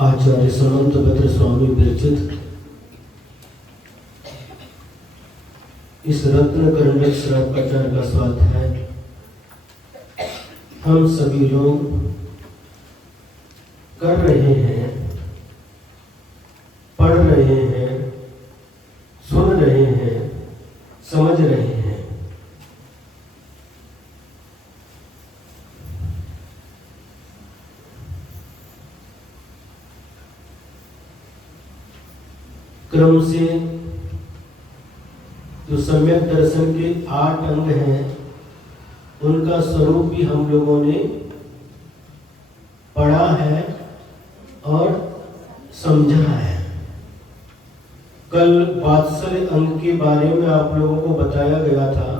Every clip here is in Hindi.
आचार्य समंतभद्र स्वामी विरचित इस रत्न करंडक श्रवकाचार्य का स्वाध्याय हम सभी लोग कर रहे हैं, पढ़ रहे हैं, सुन रहे हैं, समझ रहे हैं। क्रम से जो सम्यक दर्शन के 8 अंग हैं उनका स्वरूप भी हम लोगों ने पढ़ा है और समझा है। कल वात्सल्य अंग के बारे में आप लोगों को बताया गया था।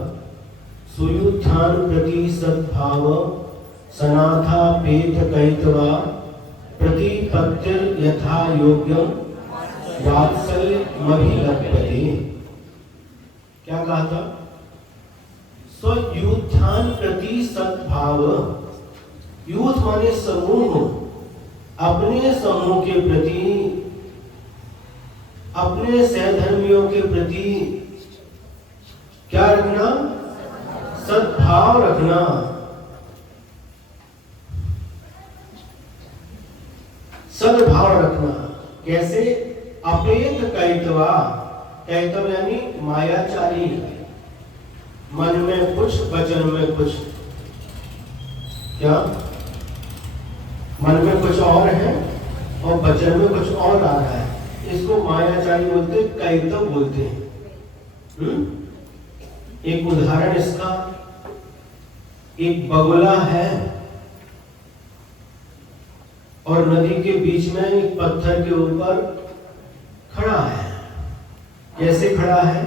सुयुत्थान प्रति सद्भाव सनाथा पेत कैतवा प्रतिपत्तिर यथा योग्यम वात्सल्य मभिलभ्यते। क्या कहा था? स्वयुत्थान प्रति सद्भाव। युद्ध माने समूह, अपने समूह के प्रति, अपने सहधर्मियों के प्रति क्या रखना? सद्भाव रखना। सद्भाव रखना कैसे? अपेत कैतवा। कैतव यानी मायाचारी, मन में कुछ वचन में कुछ। क्या मन में कुछ और है और वचन में कुछ और आ रहा है, इसको मायाचारी बोलते, कैतव बोलते हैं। एक उदाहरण इसका, एक बगुला है और नदी के बीच में एक पत्थर के ऊपर खड़ा है। कैसे खड़ा है?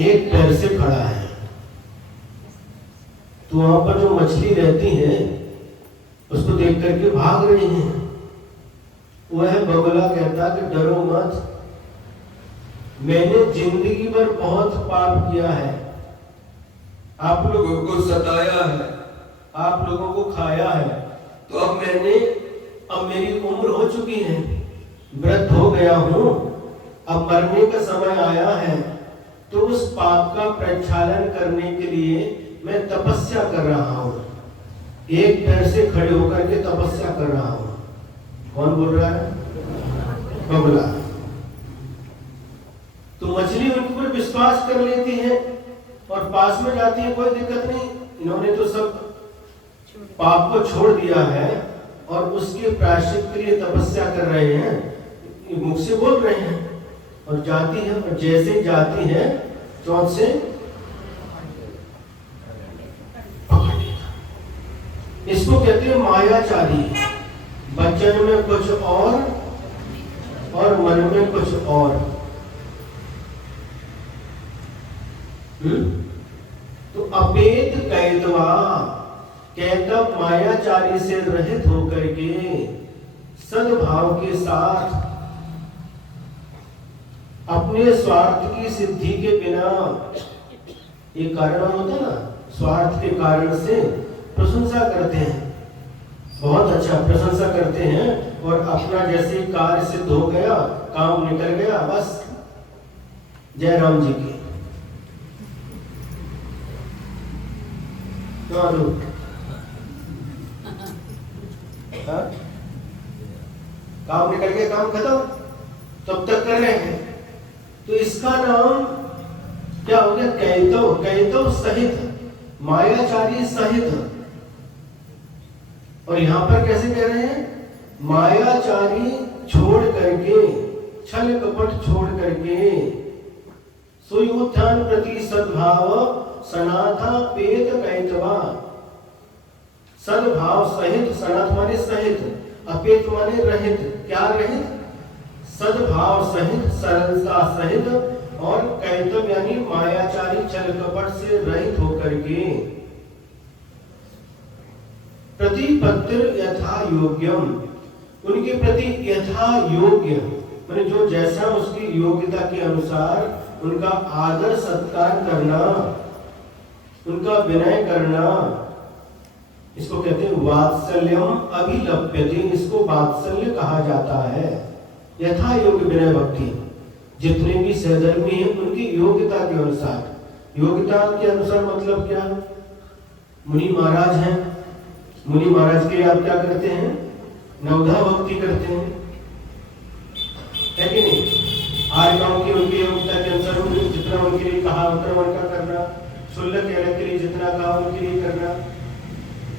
एक पैर से खड़ा है। तो वहां पर जो मछली रहती है उसको देख करके भाग रही हैं। वह बगुला कहता कि डरो मत, मैंने जिंदगी भर बहुत पाप किया है, आप लोगों को सताया है, आप लोगों को खाया है, तो अब मेरी उम्र हो चुकी है, वृद्ध हो गया हूं, अब मरने का समय आया है, तो उस पाप का प्रक्षालन करने के लिए मैं तपस्या कर रहा हूं, एक पैर से खड़े होकर के तपस्या कर रहा हूं। कौन बोल रहा है? बगुला। तो मछली उनके ऊपर विश्वास कर लेती है और पास में जाती है, कोई दिक्कत नहीं, इन्होंने तो सब पाप को छोड़ दिया है और उसके प्रायश्चित के लिए तपस्या कर रहे हैं, मुख से बोल रहे हैं, और जाती है, और जैसे जाती है चोंच से पकड़ लेता। इसको कहते हैं मायाचारी, वचन में कुछ और मन में कुछ और। तो अपेत कैतवा, कैतव मायाचारी से रहित होकर के सद्भाव के साथ अपने स्वार्थ की सिद्धि के बिना, एक कारण होता है ना, स्वार्थ के कारण से प्रशंसा करते हैं, बहुत अच्छा प्रशंसा करते हैं, और अपना जैसे कार्य सिद्ध हो गया, काम निकल गया, बस जय राम जी की। काम निकल गया, काम खत्म, तब तक कर रहे हैं, तो इसका नाम क्या हो गया? कैतव, कैतव सहित, मायाचारी सहित। और यहां पर कैसे कह रहे हैं? मायाचारी छोड़ करके, छल कपट छोड़ करके, सुयोत्थान प्रति सद्भाव सनाथा पेत कैतवा, सद्भाव सहित, सनाथ माने सहित, अपेत माने रहित, क्या रहित? सद्भाव सहित, सरलता सहित, और कैतव यानी मायाचारी छल कपट से रहित होकर के, प्रतिपत्तिर यथा योग्यम, उनके प्रति यथा योग्य माने जो जैसा उसकी योग्यता के अनुसार उनका आदर सत्कार करना, उनका विनय करना, इसको कहते हैं वात्सल्यम अभिलप्यते, इसको वात्सल्य कहा जाता है। यथा योग्य विनय भक्ति, जितने भी सहधर्मी हैं उनकी योग्यता के अनुसार, योग्यता के अनुसार मतलब क्या? मुनि महाराज हैं, मुनि महाराज के लिए आप क्या करते हैं? नवधा भक्ति करते हैं, है कि नहीं? आर्यों की उनकी योग्यता के अनुसार जितना उनके लिए कहा उतना उनका करना, शुल्क के लिए जितना कहा उनके लिए करना,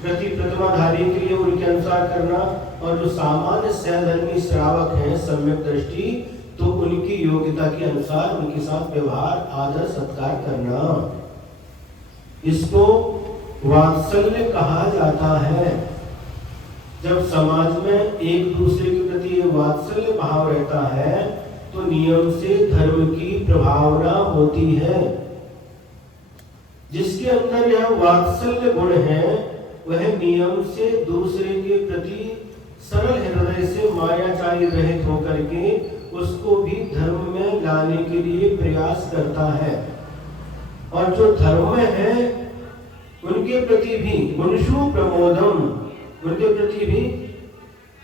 प्रति प्रतिमाधारी के लिए उनके अनुसार करना, और जो सामान्य सहधर्मी श्रावक हैं सम्यक दृष्टि, तो उनकी योग्यता के अनुसार उनके साथ व्यवहार, आदर सत्कार करना, इसको वात्सल्य कहा जाता है। जब समाज में एक दूसरे के प्रति वात्सल्य भाव रहता है तो नियम से धर्म की प्रभावना होती है। जिसके अंदर यह वात्सल्य गुण है वह नियम से दूसरे के प्रति सरल हृदय से मायाचारी रहित होकर के उसको भी धर्म में लाने के लिए प्रयास करता है। और जो धर्म में है उनके प्रति भी मनुष्यो प्रमोदम, उनके प्रति भी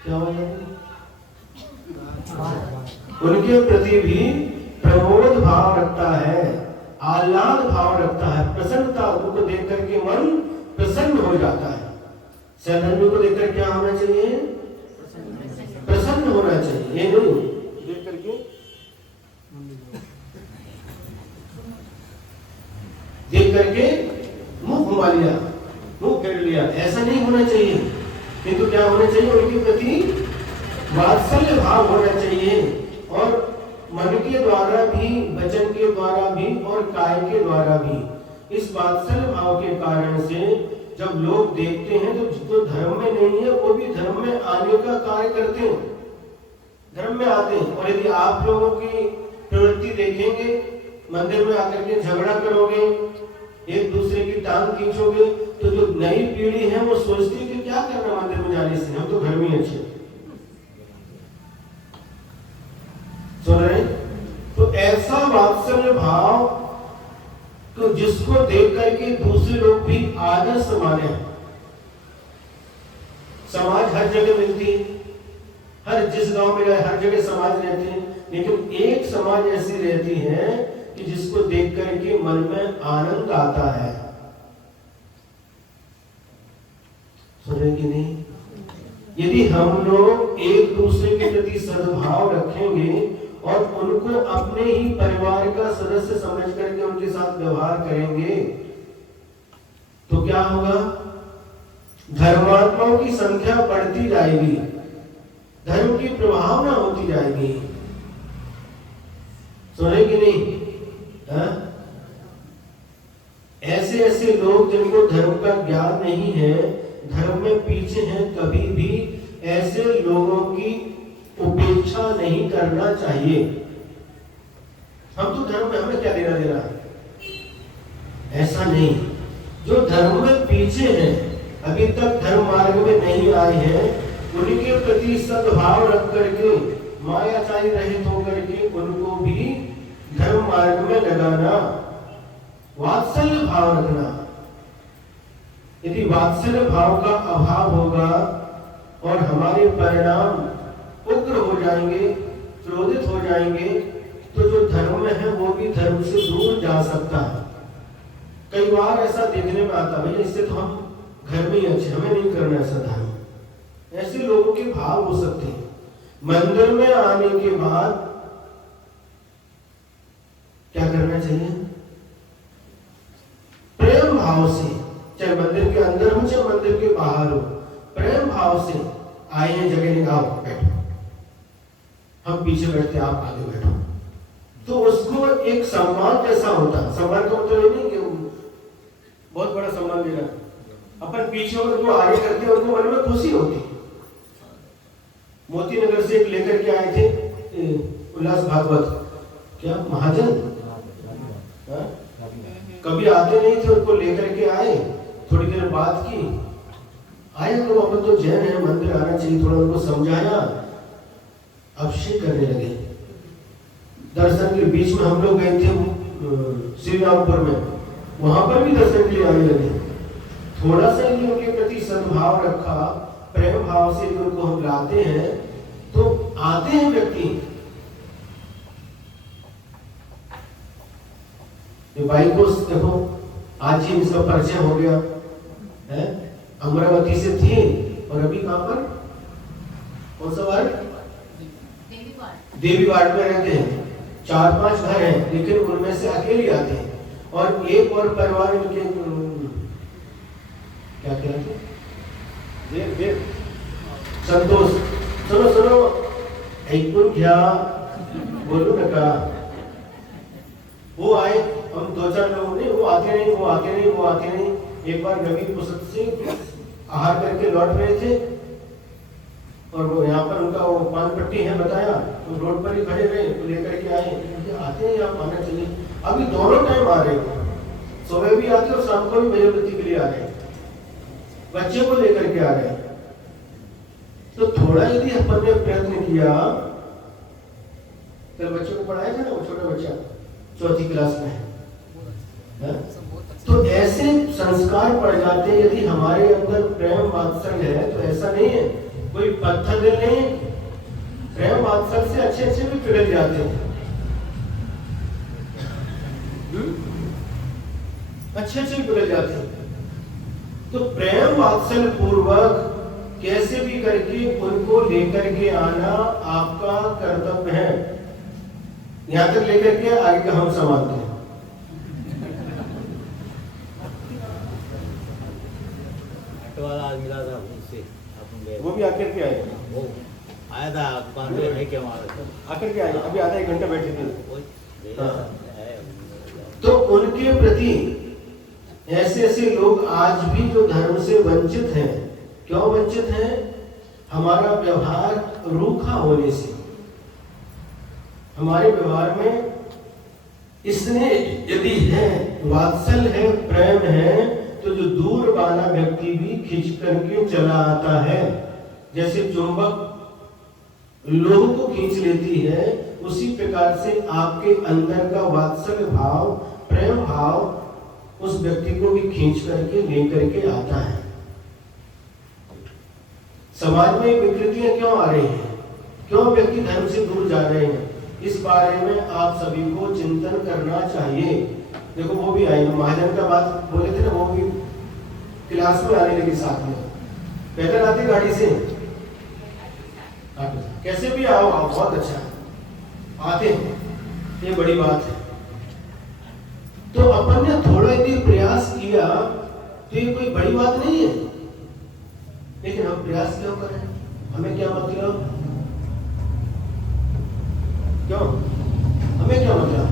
क्या हो जाएगा? उनके प्रति भी प्रमोद भाव रखता है, आह्लाद भाव रखता है, प्रसन्नता, उनको देख करके मन प्रसन्न हो जाता है। सहधर्मी को देखकर क्या होना चाहिए? प्रसन्न होना चाहिए, ये नहीं देख करके मुंह घुमा लिया, मुंह फेर लिया, ऐसा नहीं होना चाहिए। किंतु क्या होना चाहिए? उनके प्रति वात्सल्य भाव होना चाहिए, और मन के द्वारा भी, वचन के द्वारा भी और काय के द्वारा भी। इस वात्सल्य भाव के कारण से जब लोग देखते हैं तो जो धर्म में नहीं है वो भी धर्म में आने का कार्य करते हैं, धर्म में आते हैं। और यदि आप लोगों की प्रवृत्ति देखेंगे, मंदिर में आकर के झगड़ा करोगे, एक दूसरे की टांग खींचोगे तो जो नई पीढ़ी है वो सोचती है कि क्या करना मंदिर में जाने से, हम तो घर में ही अच्छे। सुन रहे? तो ऐसा वात्सल्य भाव तो जिसको देख करके दूसरे लोग भी आदर्श माने। समाज हर जगह मिलती है, हर जिस गांव में हर जगह समाज रहते हैं, लेकिन एक समाज ऐसी रहती है कि जिसको देख करके मन में आनंद आता है। सुने कि नहीं? यदि हम लोग एक दूसरे के प्रति सद्भाव रखेंगे और उनको अपने ही परिवार का सदस्य समझ करके उनके साथ व्यवहार करेंगे तो क्या होगा? धर्मात्माओं की संख्या बढ़ती जाएगी, धर्म की प्रभावना होती जाएगी। सुने कि नहीं? ऐसे ऐसे लोग जिनको धर्म का ज्ञान नहीं है, धर्म में पीछे हैं, कभी भी ऐसे लोगों की उपेक्षा नहीं करना चाहिए। हम तो धर्म में हमें क्या लेना देना है, ऐसा नहीं। जो धर्म में पीछे हैं, अभी तक धर्म मार्ग में नहीं आए हैं, उनके प्रति सद्भाव रख करके, मायाचारी रहित होकर के उनको भी धर्म मार्ग में लगाना, वात्सल्य भाव रखना। यदि वात्सल्य भाव का अभाव होगा और हमारे परिणाम उग्र हो जाएंगे, क्रोधित हो जाएंगे, तो जो धर्म में है वो भी धर्म से दूर जा सकता है। कई बार ऐसा देखने में आता है, इससे तो हम घर में ही अच्छे, हमें नहीं करना ऐसा धर्म। ऐसे लोगों के भाव हो सकते हैं। मंदिर में आने के बाद क्या करना चाहिए? प्रेम भाव से, चाहे मंदिर के अंदर हो चाहे मंदिर के बाहर हो, प्रेम भाव से आए हैं, जगह नहीं, आओ बैठो, हम पीछे बैठते आप आगे बैठो, तो उसको एक सम्मान जैसा होता है। सम्मान का मतलब नहीं कि बहुत बड़ा सम्मान देना, अपन पीछे और जो आगे करते हैं उनको मन में खुशी होती है। मोती नगर से एक लेकर के आए थे उल्लास भागवत, क्या महाजन, कभी आते नहीं थे, उनको लेकर के आए, थोड़ी देर बात की, आए तो अपन तो जैन है, मंदिर आना चाहिए, थोड़ा उनको समझाया, अभिषेक करने लगे। दर्शन के बीच में हम लोग गए थे श्री रामपुर में, वहां पर भी दर्शन के लिए आने लगे। थोड़ा सा यदि उनके प्रति सद्भाव रखा, प्रेम भाव से यदि उनको हम लाते हैं तो आते हैं व्यक्ति। भाई को देखो, आज ही इसका परिचय हो गया है, अमरावती से थी और अभी कहां पर, कौन सा वार्ड? देवी वार्ड में रहते हैं। 4-5 घर हैं, लेकिन उनमें से अकेले आते हैं। और एक और परिवार इनके क्या कहते हैं, संतोष, सुनो सुनो ऐकून घ्या, बोलू नका। वो आए, हम 2-4 लोग नहीं, वो आते नहीं, वो आते नहीं, वो आते नहीं। एक बार नवीन पुस्तक से आहार करके लौट रहे थे और वो यहाँ पर उनका वो पान पट्टी है बताया, तो रोड पर ही खड़े रहे, तो लेकर के आए, आते हैं आप आना चाहिए। अभी दोनों टाइम आ रहे हैं, सुबह भी आते और शाम को भी मेजोरिटी के लिए आ रहे, बच्चे को लेकर के आ रहे। तो थोड़ा यदि अपन ने प्रयत्न किया, तो बच्चे को पढ़ाया था ना, वो छोटा बच्चा 4th क्लास में है, तो ऐसे संस्कार पड़ जाते हैं। यदि हमारे अंदर प्रेम वात्सल्य है तो ऐसा नहीं है कोई पत्थर दिल नहीं, प्रेम वात्सल्य से अच्छे अच्छे भी पिघल जाते हैं, अच्छे अच्छे भी पिघल जाते हैं। तो प्रेम वात्सल्य पूर्वक कैसे भी करके उनको लेकर के आना आपका कर्तव्य है। यहां तक लेकर के आगे का हम संभालते हैं। वाला आज मिला था उससे, वो भी आकर के आए, वो आया था दुकान पे, नहीं क्या मारा आकर के आए, अभी आधा 1 घंटा बैठे थे। हाँ। तो उनके प्रति ऐसे ऐसे लोग आज भी जो धर्म से वंचित हैं, क्यों वंचित हैं? हमारा व्यवहार रूखा होने से, हमारे व्यवहार में इसने यदि है वात्सल है, प्रेम है, तो जो दूर वाला व्यक्ति भी खींच करके चला आता है। जैसे चुंबक लोह को खींच लेती है, उसी प्रकार से आपके अंदर का वात्सल्य भाव, प्रेम भाव उस व्यक्ति को भी खींच करके लेकर के आता है। समाज में विकृतियां क्यों आ रही हैं, क्यों व्यक्ति धर्म से दूर जा रहे हैं, इस बारे में आप सभी को चिंतन करना चाहिए। देखो वो भी आए, महाजन का बात बोले थे ना, वो भी क्लास में आने लगी साथ में। पैदल आते गाड़ी से, कैसे भी आओ, बहुत अच्छा है, आते हैं, ये बड़ी बात है। तो अपन ने थोड़ा यदि प्रयास किया तो ये कोई बड़ी बात नहीं है, लेकिन हम प्रयास क्यों करें, हमें क्या मतलब, क्यों हमें क्या मतलब,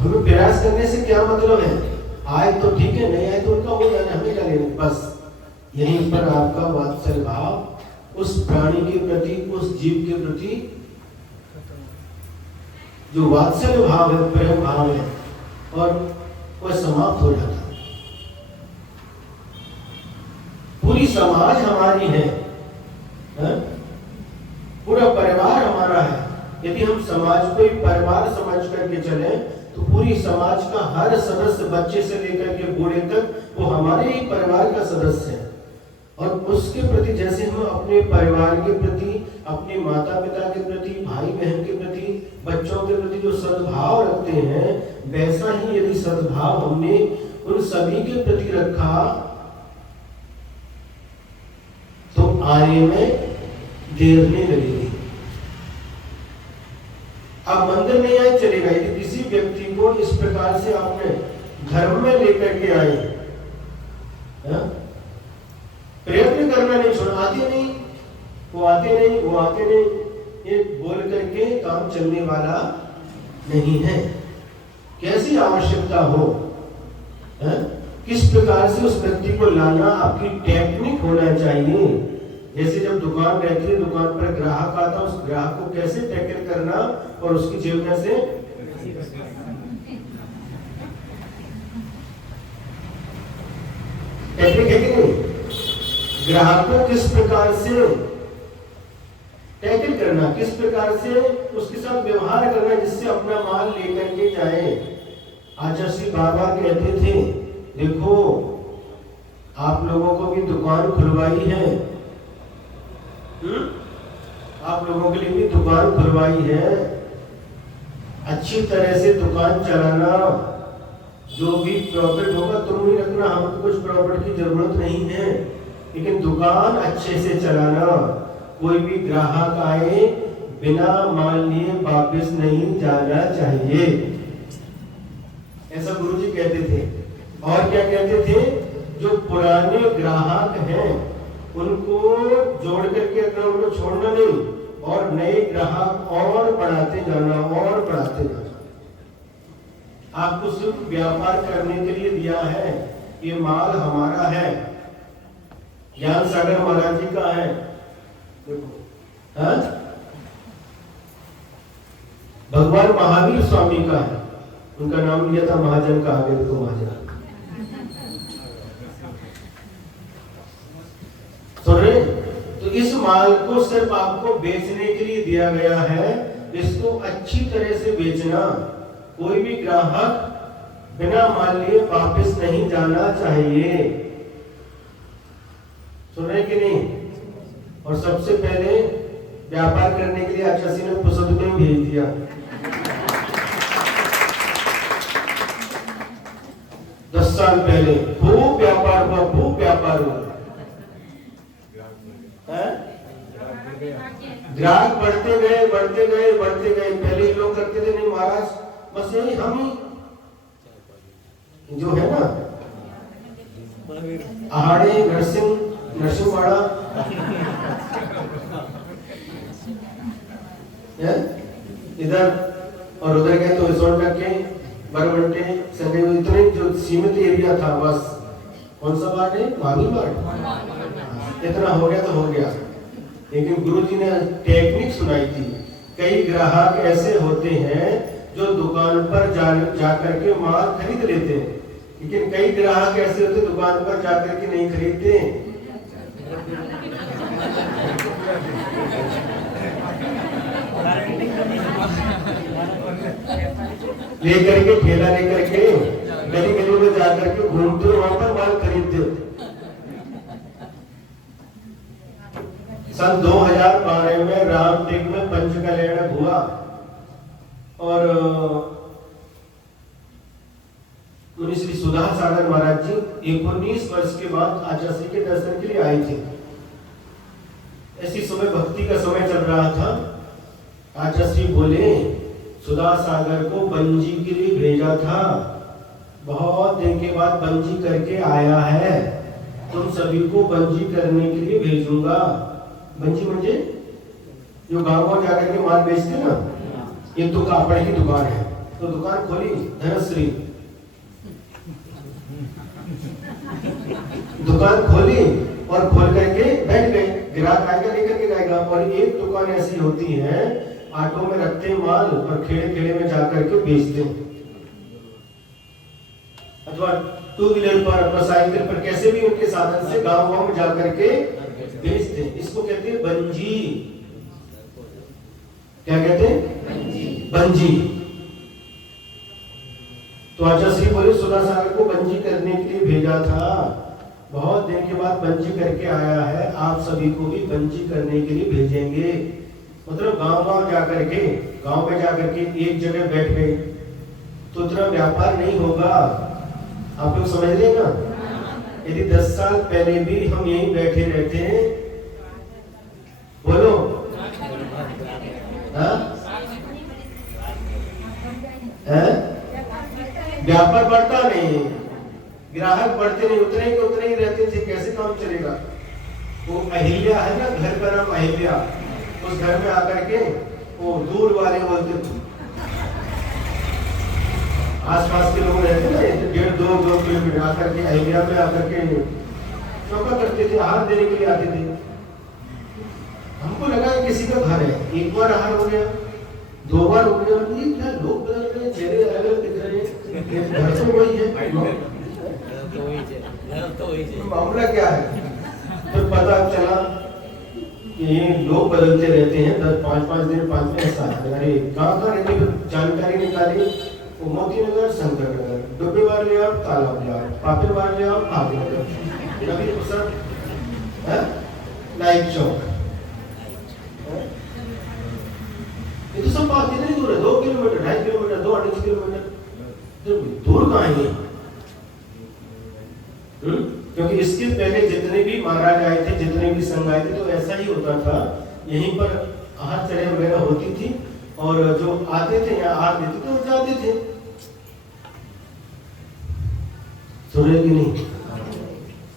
हमें प्रयास करने से क्या मतलब है। आए तो ठीक है, नहीं आए तो उनका हो जाए, हमें क्या लेना। बस यहीं पर आपका वात्सल्य भाव उस प्राणी के प्रति, उस जीव के प्रति जो वात्सल्य भाव है, प्रेम भाव है, और वह समाप्त हो जाता है। पूरी समाज हमारी है, पूरा परिवार हमारा है। यदि हम समाज को एक परिवार समझ करके चले तो पूरी समाज का हर सदस्य, बच्चे से लेकर के बूढ़े तक, वो हमारे ही परिवार का सदस्य है। और उसके प्रति जैसे हम अपने परिवार के प्रति, अपने माता पिता के प्रति, भाई बहन के प्रति, बच्चों के प्रति जो सद्भाव रखते हैं, वैसा ही यदि सद्भाव हमने उन सभी के प्रति रखा तो आने में देर नहीं लगेगी। अब मंदिर नहीं आए चलेगा, यदि किसी व्यक्ति को इस प्रकार से आपने धर्म में लेकर के आए, प्रयत्न करना नहीं छोड़ा, आते नहीं, वो आते नहीं, वो आते नहीं, ये बोल करके काम चलने वाला नहीं है। कैसी आवश्यकता हो, किस प्रकार से उस व्यक्ति को लाना, आपकी टेक्निक होना चाहिए। जैसे जब दुकान रहती है, दुकान पर ग्राहक आता है, उस ग्राहक को कैसे टैकल करना और उसकी जेब में से टेक्निक है कि नहीं, ग्राहक को किस प्रकार से टैकल करना, किस प्रकार से उसके साथ व्यवहार करना जिससे अपना माल लेकर के जाए। आचार्य श्री बाबा कहते थे, देखो आप लोगों को भी दुकान खुलवाई है, आप लोगों के लिए भी दुकान खुलवाई है, अच्छी तरह से दुकान चलाना, जो भी प्रॉफिट होगा तुम ही रखना, हमको कुछ प्रॉफिट की जरूरत नहीं है, लेकिन दुकान अच्छे से चलाना। कोई भी ग्राहक आए बिना माल लिए वापस नहीं जाना चाहिए, ऐसा गुरुजी कहते थे। और क्या कहते थे, जो पुराने ग्राहक हैं उनको जोड़ करके रखना, उनको छोड़ना नहीं, और नए ग्राहक और बढ़ाते जाना, और बढ़ाते जाना। आपको सिर्फ व्यापार करने के लिए दिया है, ये माल हमारा है, ज्ञान सागर महाराज जी का है, देखो, भगवान महावीर स्वामी का है, उनका नाम लिया था महाजन का, आगे देखो महाजन। सुन रहे? तो इस माल को सिर्फ आपको बेचने के लिए दिया गया है, इसको अच्छी तरह से बेचना। कोई भी ग्राहक बिना माल लिए वापस नहीं जाना चाहिए, सुन रहे कि नहीं। और सबसे पहले व्यापार करने के लिए आचार्य ने पुस्तक में भेज दिया, दस साल पहले खूब व्यापार हुआ, खूब व्यापार हुआ, ग्राहक बढ़ते गए, बढ़ते गए, बढ़ते गए। पहले लोग करते थे, नहीं महाराज बस यही हम ही जो है ना, आहाड़े नरसिंहवाड़ा इधर और उधर गए तो रिसोर्ट करके बरबट्टे संडे, इतने जो सीमित एरिया था, बस कौन सा बात है, मानी बात, इतना हो गया तो हो गया। लेकिन गुरु जी ने टेक्निक सुनाई थी, कई ग्राहक ऐसे होते हैं जो दुकान पर जाकर के माल खरीद लेते हैं, लेकिन कई ग्राहक ऐसे होते हैं दुकान पर जाकर के नहीं खरीदते। लेकर के ठेला लेकर के गली गली में जाकर के घूमते हो, वहां पर माल खरीदते हो। सन 2012 में रामटेक में पंच कल्याण हुआ और मुनि श्री सुधा सागर महाराज जी 19 वर्ष के बाद आचार्य के दर्शन के लिए आए थे। ऐसी समय भक्ति का समय चल रहा था। आचार्य बोले सुधा सागर को बंजी के लिए भेजा था, बहुत दिन के बाद बंजी करके आया है, तुम सभी को बंजी करने के लिए भेजूंगा। बंजी म्हणजे जो गांव जाकर के माल बेचते ना, ये तो कापड़ की दुकान है, तो दुकान खोली धनश्री, दुकान खोली और खोल करके बैठ गए। ग्राहक आएगा लेकर के जाएगा। और एक दुकान ऐसी होती है, ऑटो में रखते माल और खेड़े खेड़े में जाकर के बेचते, अथवा टू व्हीलर पर अथवा साइकिल पर कैसे भी उनके साधन से गांव गांव में जाकर के बेचते। इसको कहते हैं बंजी। क्या कहते हैं? बंजी। तो आचार्य श्री बोले सुधा सागर को बंजी करने के लिए भेजा था, बहुत दिन के बाद बंजी करके आया है, आप सभी को भी बंजी करने के लिए भेजेंगे। मतलब गांव गांव जाकर के, गांव में जाकर के एक जगह बैठ गए तो उतना व्यापार नहीं होगा। आप लोग समझ रहे ना? यदि 10 साल पहले भी हम यहीं बैठे रहते हैं, बोलो व्यापार बढ़ता नहीं, ग्राहक बढ़ते नहीं, उतने के उतने ही रहते थे, कैसे काम चलेगा? वो अहिल्या है ना, घर का नाम अहिल्या, उस घर में आकर के वो दूर वाले बोलते थे, आसपास के लोग रहते ना 1.5-2 किलोमीटर आकर के अहिल्या में आकर के चौका करते थे, आहार देने के लिए आते थे। हमको लगा कि किसी का घर है, एक बार आहार हो गया, 2 बार हो गया, ये क्या लोग बदल रहे हैं, चेहरे अलग अलग दिख रहे हैं, घर से वही है, मामला क्या है? तो पता चला कि ये लोग बदलते रहते हैं, 5-5 दिन 5 ऐसा। अरे कहाँ रहते, जानकारी निकाली, वो मोती नगर, शंकर नगर, डुब्बे बार ले आओ, तालाब ले आओ, पापिर बार ले आओ, भाभी नगर, नबी प्रसाद, नाइक चौक। ये तो सब बात कितनी दूर है? 2 किलोमीटर, 2.5 किलोमीटर, 2-2.5 किलोमीटर दूर कहाँ है? क्योंकि इसके पहले जितने भी महाराज आए थे, जितने भी संघ आए थे, तो ऐसा ही होता था, यहीं पर आहार चढ़े वगैरह होती थी और जो आते थे यहाँ आहार देते थे और जाते थे। सुने कि नहीं?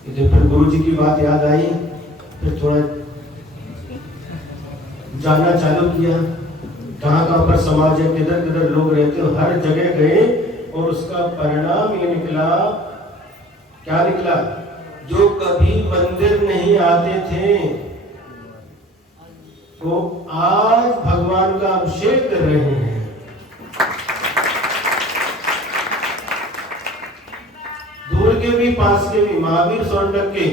इधर फिर गुरु जी की बात याद आई, फिर थोड़ा जाना चालू किया, कहाँ पर समाज है, किधर किधर लोग रहते हो, हर जगह गए और उसका परिणाम ये निकला। क्या निकला? जो कभी मंदिर नहीं आते थे वो आज भगवान का अभिषेक कर रहे हैं। दूर के भी पास के भी, महावीर सोनटक के,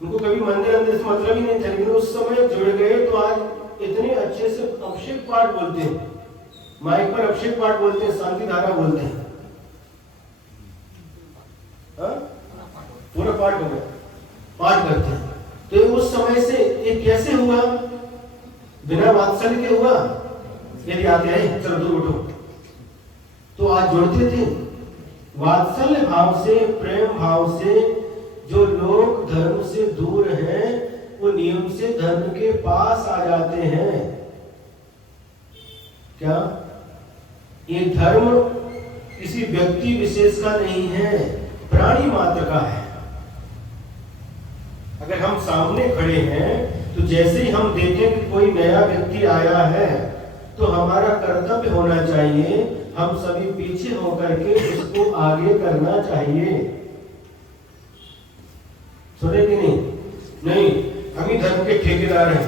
उनको कभी मंदिर अंदर से मतलब ही नहीं था, लेकिन उस समय जुड़ गए तो आज इतने अच्छे से अभिषेक पाठ बोलते हैं, माइक पर अभिषेक पाठ बोलते हैं, शांति धारा बोलते हैं, पूरा पाठ हो गया, पाठ करते हैं। तो उस समय से ये कैसे हुआ? बिना वात्सल्य के हुआ? यदि आते हैं चलो दूर उठो, तो आज जुड़ते थे वात्सल्य भाव से, प्रेम भाव से। जो लोग धर्म से दूर हैं वो नियम से धर्म के पास आ जाते हैं। क्या ये धर्म किसी व्यक्ति विशेष का नहीं है, प्राणी मात्र का है। अगर हम सामने खड़े हैं तो जैसे ही हम देखें कि कोई नया व्यक्ति आया है तो हमारा कर्तव्य होना चाहिए, हम सभी पीछे होकर के उसको आगे करना चाहिए। सुने कि नहीं? नहीं, हम ही धर्म के ठेकेदार हैं,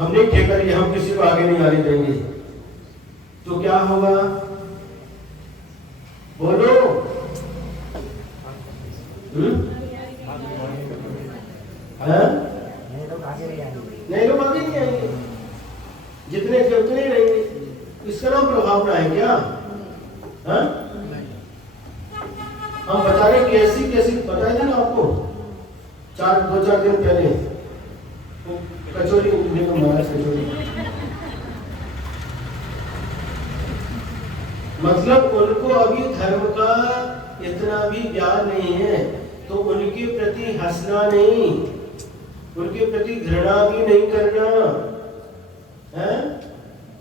हमने ठेका लिया, हम किसी को आगे नहीं आने देंगे, तो क्या होगा? बोलो। नहीं, लोग आगे नहीं आएंगे, जितने थे उतने ही रहेंगे। इसका नाम प्रभावना है क्या? हाँ? हम बता रहे कैसी कैसी बताए थे ना आपको 2-4 दिन पहले, कचौरी देखो, महाराज कचौरी, मतलब उनको अभी धर्म का इतना भी ज्ञान नहीं है, तो उनके प्रति हंसना नहीं, उनके प्रति घृणा भी नहीं करना है,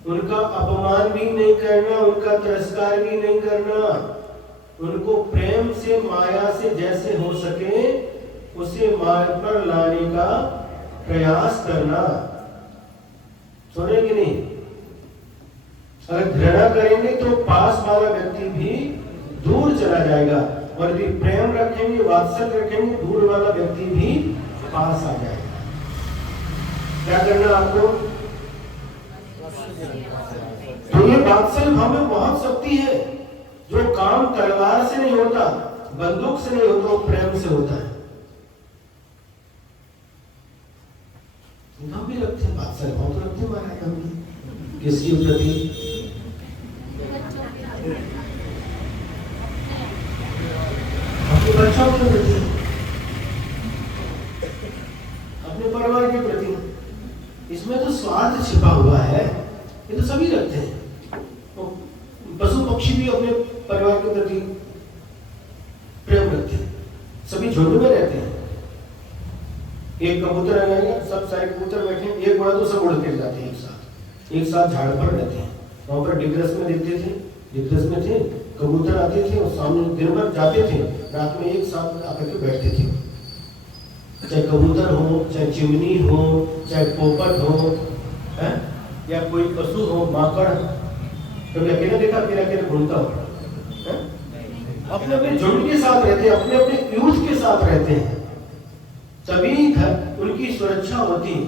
उनका अपमान भी नहीं करना, उनका तिरस्कार भी नहीं करना, उनको प्रेम से माया से जैसे हो सके उसे मार्ग पर लाने का प्रयास करना। सुने कि नहीं? अगर घृणा करेंगे तो पास वाला व्यक्ति भी दूर चला जाएगा, और यदि प्रेम रखेंगे, वात्सल्य रखेंगे, दूर वाला व्यक्ति भी पास आ जाएगा। क्या करना आपको? तो ये वात्सल्य भाव में बहुत शक्ति है। जो काम तलवार से नहीं होता, बंदूक से नहीं होता, वो प्रेम से होता है। हम भी रखते हैं वात्सल्य भाव, तो रखते हैं महाराज हम भी किसके प्रति? अपने बच्चों के प्रति, अपने परिवार के प्रति। इसमें तो स्वार्थ छिपा हुआ है, ये तो सभी रखते हैं। तो पशु पक्षी भी अपने परिवार के प्रति प्रेम रखते हैं, सभी झुंड में रहते हैं। एक कबूतर आएगा, सब सारे कबूतर बैठे, एक उड़ा तो सब उड़ के जाते हैं एक साथ झाड़ पर रहते हैं। वहां पर डिग्रस में देखते थे, डिग्रस में थे कबूतर आते थे और सामने दिन भर जाते थे, रात में एक साथ आकर के बैठते थे। चाहे कबूतर हो, चाहे चिमनी हो, चाहे पोपट हो, है या कोई पशु हो, माकड़, कभी अकेला देखा? अकेला घूमता हो? अपने अपने झुंड के साथ रहते हैं, अपने अपने यूथ के साथ रहते हैं, तभी घर उनकी सुरक्षा होती है।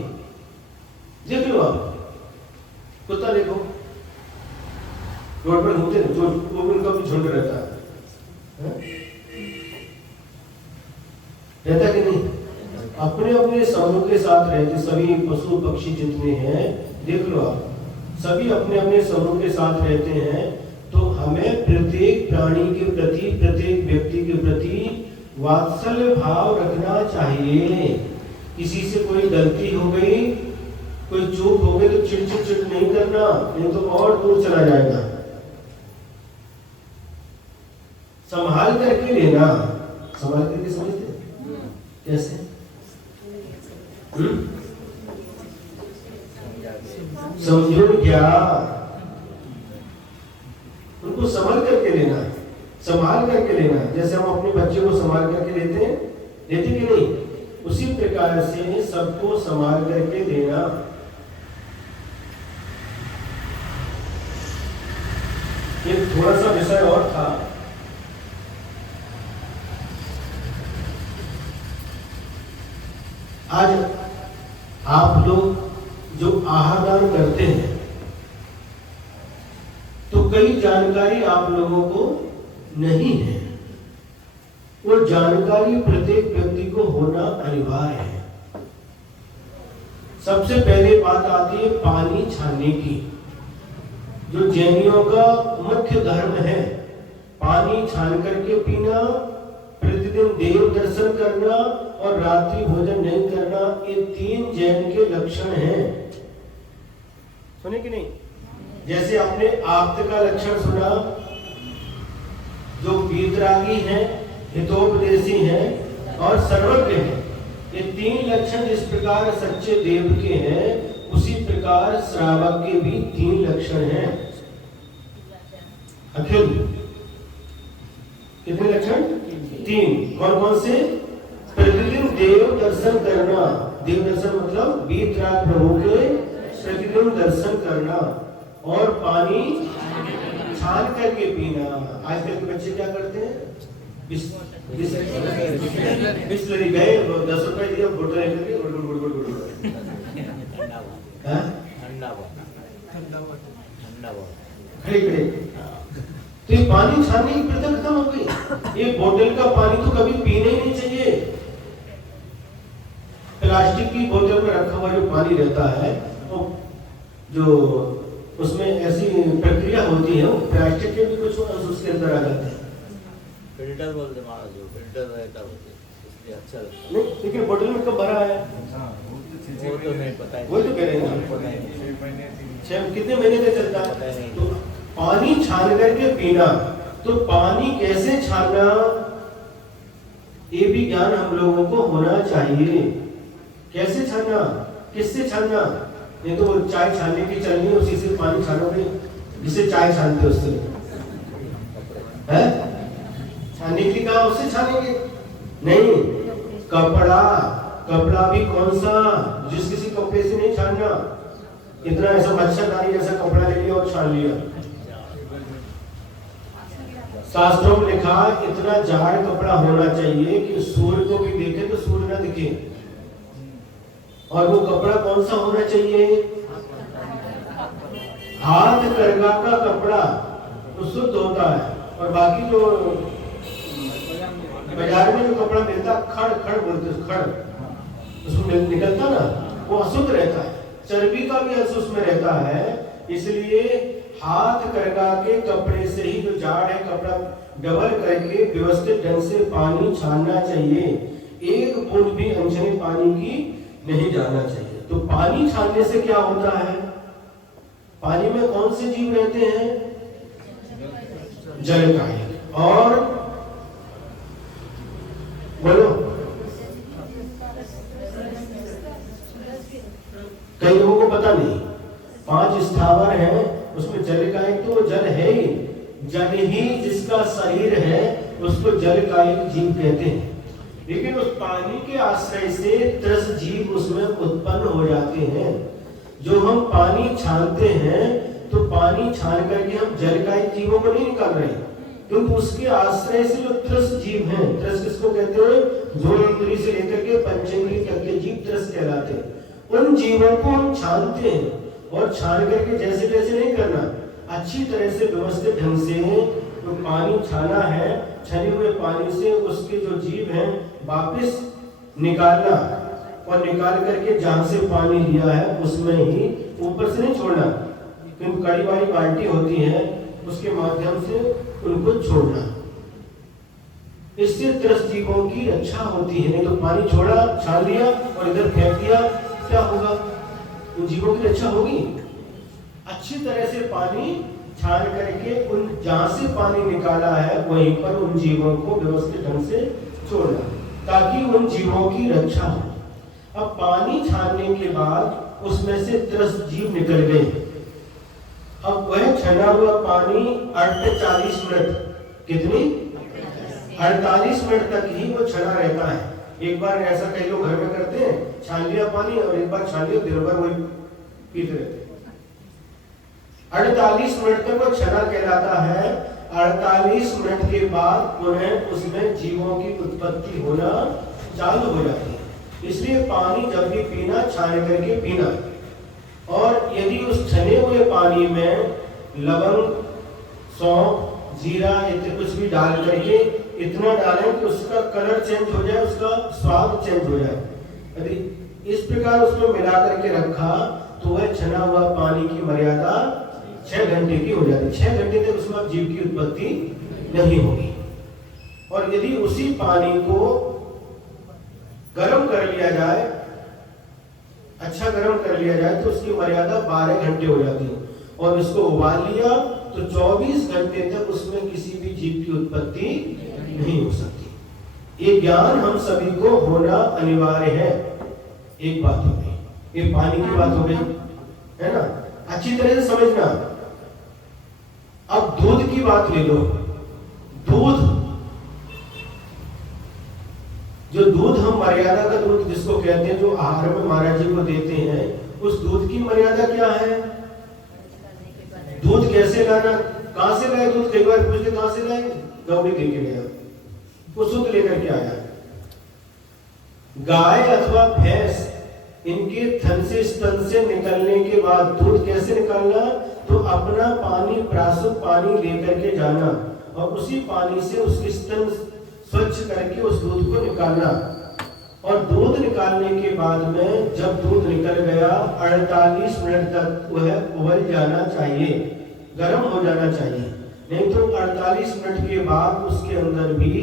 देख लो आप, कुत्ता देखो, रोड पर घूमते हैं, जो उनका भी झुंड रहता है, रहता कि नहीं? अपने अपने समूह के साथ रहते सभी पशु पक्षी जितने हैं, देख लो आप, सभी अपने अपने समूह के साथ रहते हैं। तो हमें प्रत्येक प्राणी के प्रति, प्रत्येक व्यक्ति के प्रति वात्सल्य भाव रखना चाहिए। किसी से कोई गलती हो गई, कोई चूक हो गई तो चिड़ नहीं करना, नहीं तो और दूर चला जाएगा। संभाल करके लेना, संभाल करके समझते कैसे? समझो क्या? उनको संभाल करके लेना है, संभाल करके लेना है। जैसे हम अपने बच्चे को संभाल करके लेते हैं, लेते कि नहीं, उसी प्रकार से सबको संभाल करके लेना। एक थोड़ा सा विषय और था, आज आप लोग जो आहार दान करते हैं तो कई जानकारी आप लोगों को नहीं है, वो जानकारी प्रत्येक व्यक्ति को होना अनिवार्य है। सबसे पहले बात आती है पानी छानने की, जो जैनियों का मुख्य धर्म है। पानी छान करके पीना, प्रतिदिन देव दर्शन करना और रात्रि भोजन नहीं करना, ये 3 जैन के लक्षण हैं। सुने कि नहीं? जैसे आपने आप्त का लक्षण सुना, जो वीतरागी हैं, हितोपदेशी हैं और सर्वज्ञ हैं। ये 3 लक्षण जिस प्रकार सच्चे देव के हैं, उसी प्रकार श्रावक के भी 3 लक्षण हैं। अखिल कितने लक्षण? 3। कौन कौन से? प्रतिदिन देव दर्शन करना, देव दर्शन मतलब वीतराग प्रभु के प्रतिदिन दर्शन करना, और पानी छान करके पीना। आजकल के बच्चे क्या करते हैं? बिस्लरी गए, 10 रुपए दिया, बोतल लेकर के हाँ? ठंडा बहुत खड़े खड़े। तो ये पानी छानने की प्रथा खत्म हो गई। ये बोतल का पानी तो कभी पीना ही नहीं चाहिए। प्लास्टिक की बोतल में रखा हुआ जो पानी रहता है, वो जो उसमें ऐसी प्रक्रिया होती है, वो प्लास्टिक के भी कुछ अंश उसके अंदर आ जाते हैं। फिल्टर बोलते महाराज, जो फिल्टर रहता होते इसलिए अच्छा लगता है। नहीं, लेकिन बोतल में कब भरा है वो तो नहीं पता है, वही तो कह रहे हैं ना। पता ही नहीं। कितने महीने तक चलता पता ही है। नहीं। तो पानी छान करके पीना, तो पानी कैसे छानना, ये भी ज्ञान हम लोगों को होना चाहिए। कैसे छानना, किससे छानना? नहीं तो वो चाय छानने की चलनी है, उसी से पानी छानोगे, जिसे चाय छानते उससे है छानने के लिए कहा, उससे छानेंगे नहीं। कपड़ा भी कौन सा, जिस किसी कपड़े से नहीं छानना। इतना ऐसा मच्छरदानी जैसा कपड़ा ले लिया और छान लिया। शास्त्रों में लिखा इतना जाड़ कपड़ा होना चाहिए कि सूर्य को भी देखे तो सूर्य न दिखे। और वो कपड़ा कौन सा होना चाहिए? हाथ करगा का कपड़ा, तो शुद्ध होता है। और बाकी जो बाजार में जो कपड़ा मिलता, खड़ बोलते, खड़ उसमें निकलता ना, वो अशुद्ध रहता है। चर्बी का भी अंश उसमें रहता है। इसलिए हाथ करगा के कपड़े से ही जो जाड़ है, कपड़ा डबल करके व्यवस्थित ढंग से पानी छानना चाहिए। एक बूंद भी अनछनी पानी की नहीं जाना चाहिए। तो पानी छानने से क्या होता है? पानी में कौन से जीव रहते हैं? जलकायिक। और बोलो, कई लोगों को पता नहीं। 5 स्थावर हैं, उसमें जलकायिक तो जल है ही। जल ही जिसका शरीर है उसको जलकायिक जीव कहते हैं। लेकिन उस पानी के आश्रय से 10 जीव उसमें उत्पन्न हो जाते हैं। जो हम पानी छानते हैं, तो पानी छान करके हम जलकायिक जीवों को नहीं निकाल रहे, क्योंकि उसके आश्रय से जो 10 जीव हैं, 10 किसको कहते हैं? जो इंद्री से लेकर के पंचेंद्रिय तक के जीव 10 कहलाते हैं। उन जीवों को हम छानते हैं, और छान करके जैसे तैसे नहीं करना, अच्छी तरह से व्यवस्थित ढंग से जो पानी छाना है, छने हुए पानी से उसके जो जीव हैं वापस निकालना, और निकाल करके जहां से पानी लिया है उसमें ही, ऊपर से नहीं छोड़ना, क्योंकि कड़ी वाली बाल्टी होती है उसके माध्यम से उनको छोड़ना। इससे 10 जीवों की रक्षा होती है। नहीं तो पानी छोड़ा, छान लिया और इधर फेंक दिया, क्या होगा? उन जीवों की रक्षा होगी? अच्छी तरह से पानी छान करके उन जहां से पानी निकाला है वहीं पर उन जीवों को व्यवस्थित ढंग से छोड़ना, ताकि उन जीवों की रक्षा हो। अब पानी छानने के बाद उसमें से 10 जीव निकल गए। अब वह छना हुआ पानी 48 मिनट, कितनी 48 मिनट तक ही वो छना रहता है। एक बार ऐसा कई लोग घर में करते हैं, छान लिया पानी और एक बार छान लिया, दिन भर वही पीते रहते हैं। 48 मिनट तक वो छना कहलाता है। 48 मिनट के बाद पुनः उसमें जीवों की उत्पत्ति होना चालू हो जाती है। इसलिए पानी जब भी पीना, छान करके पीना। और यदि उस छने हुए पानी में लवंग, सौंफ, जीरा इत्यादि कुछ भी डाल करके इतना डालें कि उसका कलर चेंज हो जाए, उसका स्वाद चेंज हो जाए, यदि इस प्रकार उसमें मिला करके रखा, तो वह छना हुआ पानी की मर्यादा 6 घंटे की हो जाती है। 6 घंटे तक उसमें जीव की उत्पत्ति नहीं होगी। और यदि उसी पानी को गर्म कर लिया जाए, अच्छा गर्म कर लिया जाए, तो उसकी मर्यादा 12 घंटे हो जाती है। और इसको उबाल लिया तो 24 घंटे तक उसमें किसी भी जीव की उत्पत्ति नहीं हो सकती। ये ज्ञान हम सभी को होना अनिवार्य है। एक बात हो गई, ये पानी की बात हो गई, है ना? अच्छी तरह से समझना। अब दूध की बात ले लो। दूध, जो दूध हम मर्यादा का दूध जिसको कहते हैं, जो आहार में महाराज जी को देते हैं, उस दूध की मर्यादा क्या है? दूध कैसे लाना, कहां से लाए दूध? कई बार पूछते कहां से लाए? गौड़ी लेके गया, वो शुद्ध लेकर के आया। गाय अथवा भैंस इनके थन से स्तन से निकलने के बाद दूध कैसे निकालना, तो अपना पानी प्राशुद्ध पानी लेकर के जाना और उसी पानी से उसके स्तन स्वच्छ करके उस दूध को निकालना। और दूध निकालने के बाद में जब दूध निकल गया 48 मिनट तक वह उबल जाना चाहिए, गर्म हो जाना चाहिए, नहीं तो 48 मिनट के बाद उसके अंदर भी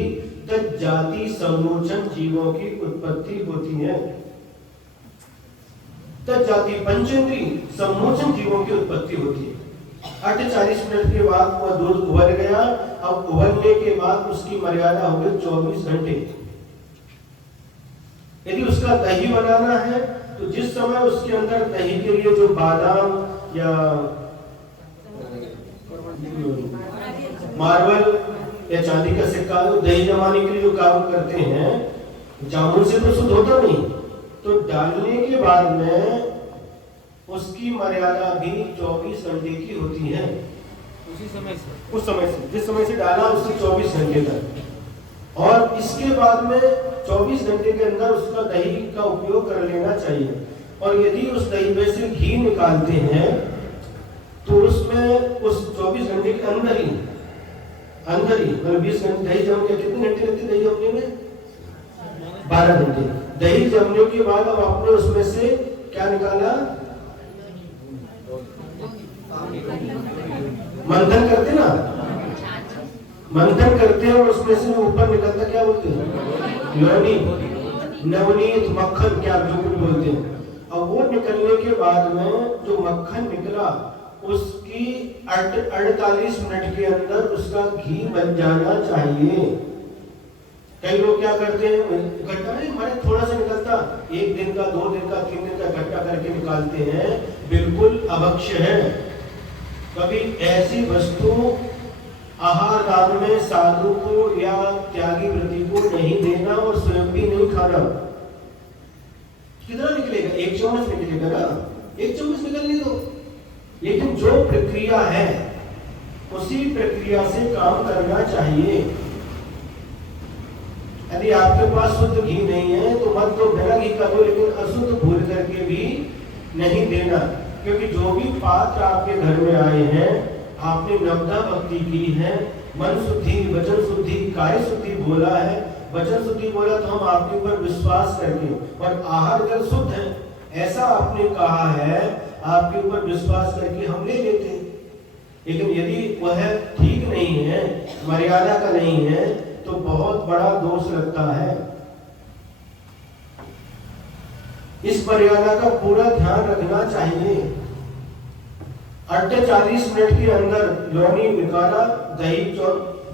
तज्जाति सम्मोचन जीवों की उत्पत्ति होती है। तज्जाति पंचेंद्री सम्मोचन जीवों की उत्पत्ति होती है। 48 मिनट के बाद वह दूध उबल गया। अब उबलने के बाद उसकी मर्यादा हो गई 24 घंटे। यदि उसका दही बनाना है तो जिस समय उसके अंदर दही के लिए जो बादाम या मार्बल या चांदी का सिक्का दही जमाने के लिए जो काम करते हैं, जामुन से तो शुद्ध होता नहीं, तो डालने के बाद में उसकी मर्यादा भी 24 घंटे की होती है। उसी समय से, उस समय से, जिस समय से डाला उससे 24 घंटे तक। और इसके बाद में 24 घंटे के अंदर उसका दही का उपयोग कर लेना चाहिए। और यदि उस दही में से घी निकालते हैं तो उसमें उस 24 घंटे के अंदर ही मतलब 20 घंटे दही जम गया। कितने घंटे लगते दही जमने में? 12 घंटे। दही जमने के बाद अब आपने उसमें से क्या निकाला? मंथन करते ना, मंथन करते हैं और उसमें से ऊपर निकलता क्या बोलते हैं? लोनी, नवनीत, मक्खन, क्या जो कुछ बोलते हैं। अब वो निकलने के बाद में जो मक्खन निकला उसकी 48 मिनट के अंदर उसका घी बन जाना चाहिए। कई लोग क्या करते हैं, इकट्ठा नहीं, हमारे थोड़ा सा निकलता, 1 दिन का, 2 दिन का, 3 दिन का इकट्ठा करके निकालते हैं, बिल्कुल अभक्ष्य है। कभी ऐसी वस्तु आहार दान में साधु को या त्यागी व्रति को नहीं देना और स्वयं भी नहीं खाना। कितना निकलेगा? 1 चम्मच निकलेगा ना, 1 चम्मच निकलने दो। लेकिन जो प्रक्रिया है उसी प्रक्रिया से काम करना चाहिए। यदि आपके पास शुद्ध घी नहीं है तो मत तो बिना घी का दो, लेकिन अशुद्ध भूल करके भी नहीं देना। क्योंकि जो भी पात्र आपके घर में आए हैं, आपने नवदा भक्ति की है, मन शुद्धि, वचन शुद्धि, काय शुद्धि बोला है। वचन शुद्धि बोला तो हम आपके ऊपर विश्वास करके, और आहार जल शुद्ध है ऐसा आपने कहा है, आपके ऊपर विश्वास करके हम ले लेते हैं। लेकिन यदि वह ठीक नहीं है, मर्यादा का नहीं है, तो बहुत बड़ा दोष लगता है। इस मर्यादा का पूरा ध्यान रखना चाहिए। 48 मिनट के अंदर लोनी निकाला, दही जो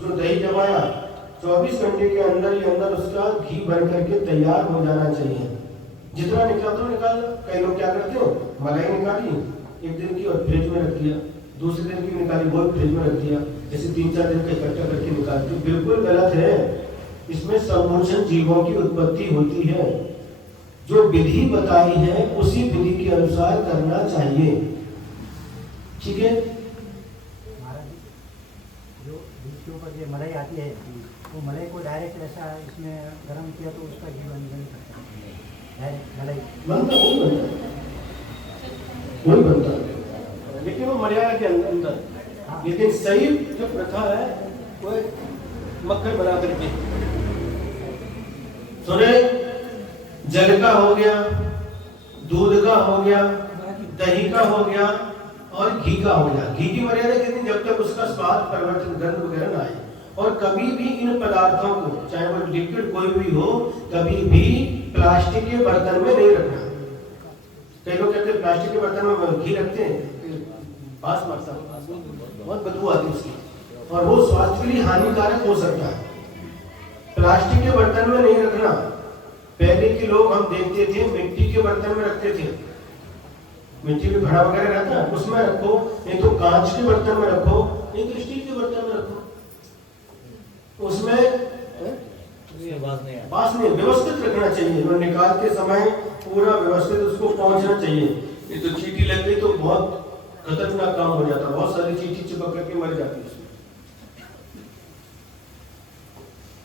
दही जमाया, 24 घंटे के अंदर ही अंदर उसका घी बन करके तैयार हो जाना चाहिए। जितना निकला तो निकाल। कई लोग क्या करते हो, मलाई निकाली 1 दिन की और फ्रिज में रख दिया, दूसरे दिन की निकाली वो फ्रिज में रख दिया, जैसे 3-4 दिन का इकट्ठा करके निकालते। बिल्कुल गलत है। इसमें सम्मोचन जीवों की उत्पत्ति होती है। जो विधि बताई है उसी विधि के अनुसार करना चाहिए। ठीक है। जो दूध के ऊपर ये मलाई आती है, वो मलाई को डायरेक्ट ऐसा इसमें गर्म किया तो उसका घी बन नहीं सकता। मलाई बनता वही बनता, लेकिन वो मर्यादा के अंदर। लेकिन सही जो प्रथा है वो मक्खन बना करके, सुने, जल का हो गया, दूध का हो गया, दही का हो गया और घी का हो गया। घी की मर्यादा कितनी? जब तक उसका स्वाद, परिवर्तन, गंध वगैरह ना आए। और कभी भी इन पदार्थों को, चाहे वो लिक्विड कोई भी हो, कभी भी प्लास्टिक के बर्तन में नहीं रखना। कई लोग कहते हैं प्लास्टिक के बर्तन में घी रखते हैं, पास मारता, बहुत बदबू आती है उसकी, और वो स्वास्थ्य के लिए हानिकारक हो सकता है। प्लास्टिक के बर्तन में नहीं रखना। पहले के लोग हम देखते थे मिट्टी के बर्तन में रखते थे, मिट्टी में घड़ा वगैरह रहता है उसमें रखो, नहीं तो कांच के बर्तन में रखो, नहीं तो स्टील के बर्तन में रखो। उसमें बास नहीं, व्यवस्थित रखना चाहिए। और निकालते समय पूरा व्यवस्थित उसको पहुंचना चाहिए। ये तो चींटी लग गई तो बहुत खतरनाक काम हो जाता, बहुत सारी चींटी चिपक करके मर जाती है।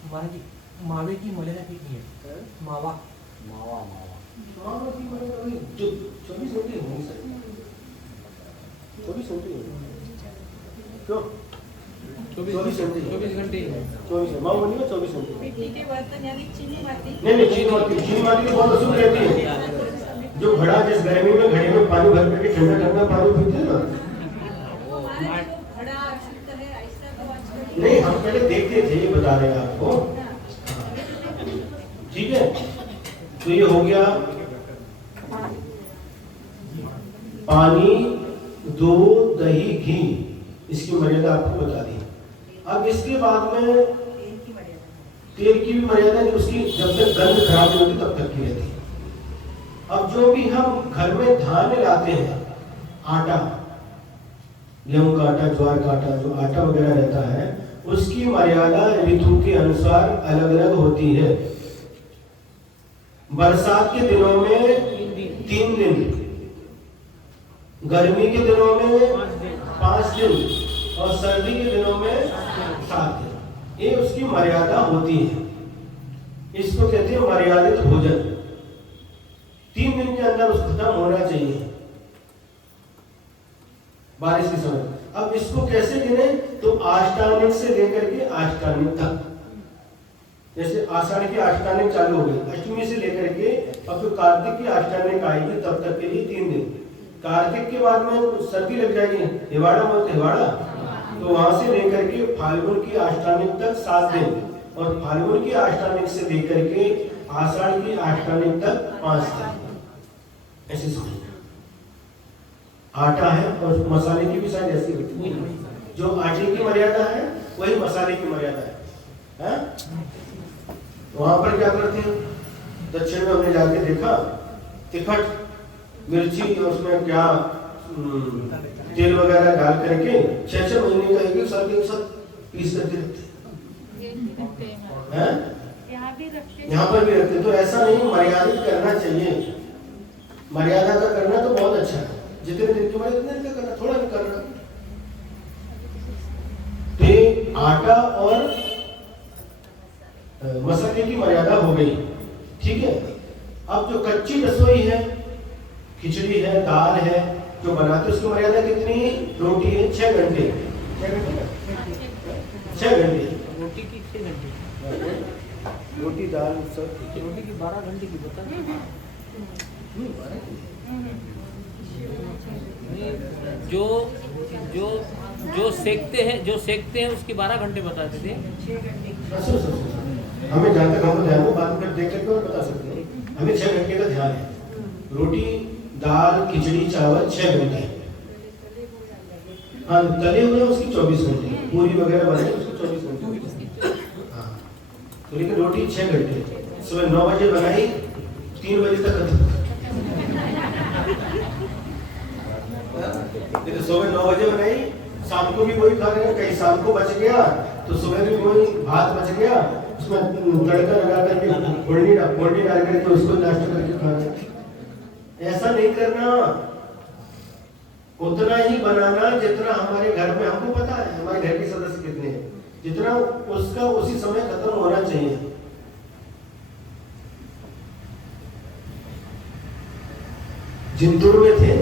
महाराज जी, मावे की मर्यादा कितनी है? मावा महारथी मैंने जो 24 घंटे होंगे सर, 24 घंटे क्यों 24 घंटे 24 माँ बोलिए 24 घंटे मिट्टी के बर्तन यानी चीनी माटी। नहीं चीनी माटी तो बहुत अशुभ रहती है। जो घड़ा जिस गर्मी में घड़े में पानी भर करके ठंडा ठंडा पानी पीते हैं ना, हमारे जो घड़ा शुद्ध है ऐसा तो आजकल नहीं हम पहले देखते थे, ये बता रहे हैं आपको। ठीक है, तो ये हो गया पानी, दूध, दही, घी, इसकी मर्यादा आपको बता दी। अब इसके बाद में तेल की भी मर्यादा नहीं, उसकी जब तक गंध खराब नहीं होती तब तक की रहती है। अब जो भी हम घर में धान्य लाते हैं, आटा, गेहूं का आटा, ज्वार का आटा, जो आटा वगैरह रहता है, उसकी मर्यादा ऋतु के अनुसार अलग अलग होती है। बरसात के दिनों में 3 दिन, गर्मी के दिनों में 5 दिन और सर्दी के दिनों में 7 दिन। ये उसकी मर्यादा होती है। इसको कहते हैं मर्यादित भोजन। 3 दिन के अंदर उसको खत्म होना चाहिए बारिश के समय। अब इसको कैसे गिने? तो आष्टानिक से लेकर के आष्टानिक तक, जैसे आषाढ़ की आष्टानिक चालू हो गई, अष्टमी से लेकर के अब तो कार्तिक की आष्टानिक आएगी, तब तक के लिए 3 दिन। कार्तिक के बाद में सर्दी लग जाएगी, हिवाड़ा बोलते हिवाड़ा, तो वहां से लेकर के फाल्गुन की आष्टानिक तक 7 दिन, और फाल्गुन की आष्टानिक से लेकर के आषाढ़ की आष्टानिक तक 5 दिन। ऐसे समझना। आटा है और मसाले की भी शायद ऐसी होती है, जो आटे की मर्यादा है वही मसाले की मर्यादा है? वहां पर क्या करते हैं, दक्षिण में हमने जाके देखा, तिखट मिर्ची और उसमें क्या तेल वगैरह डाल करके 6-6 महीने का एक साल एक साथ पीस करके रखते हैं। यहाँ पर भी रखते। तो ऐसा नहीं, मर्यादित करना चाहिए। मर्यादा का करना तो बहुत अच्छा है, जितने दिन की मर्यादा उतने दिन का करना, थोड़ा नहीं करना। तो आटा और मसाले की मर्यादा हो गई। ठीक है, अब जो कच्ची रसोई है, खिचड़ी है, दाल है, जो बनाते उसकी मर्यादा कितनी? रोटी है 6 घंटे, 6 घंटे रोटी की 6 घंटे, रोटी दाल सब, रोटी की 12 घंटे की बता। जो जो जो सेकते हैं उसकी 12 घंटे बताते थे। हमें जहाँ तक हमको ध्यान हो, बाद में देख करके और बता सकते हैं। हमें 6 घंटे का ध्यान है। रोटी दाल खिचड़ी चावल 6 घंटे, हाँ तले हुए उसकी 24 घंटे, पूरी वगैरह बनाए उसकी 24 घंटे। हाँ, तो लेकिन रोटी 6 घंटे, सुबह 9 बजे बनाई, 3 बजे तक खत्म। तो सुबह 9 बजे बनाई, शाम को भी वही खा रहे हैं, कहीं शाम को बच गया तो सुबह भी वही भात बच गया, उसमें तड़का लगा करके फोड़नी डाल करके उसको नाश्ता करके खा रहे हैं। ऐसा नहीं करना, उतना ही बनाना जितना हमारे घर में, हमको पता है हमारे घर के सदस्य कितने हैं, जितना उसका उसी समय खत्म होना चाहिए। जिंदूर में थे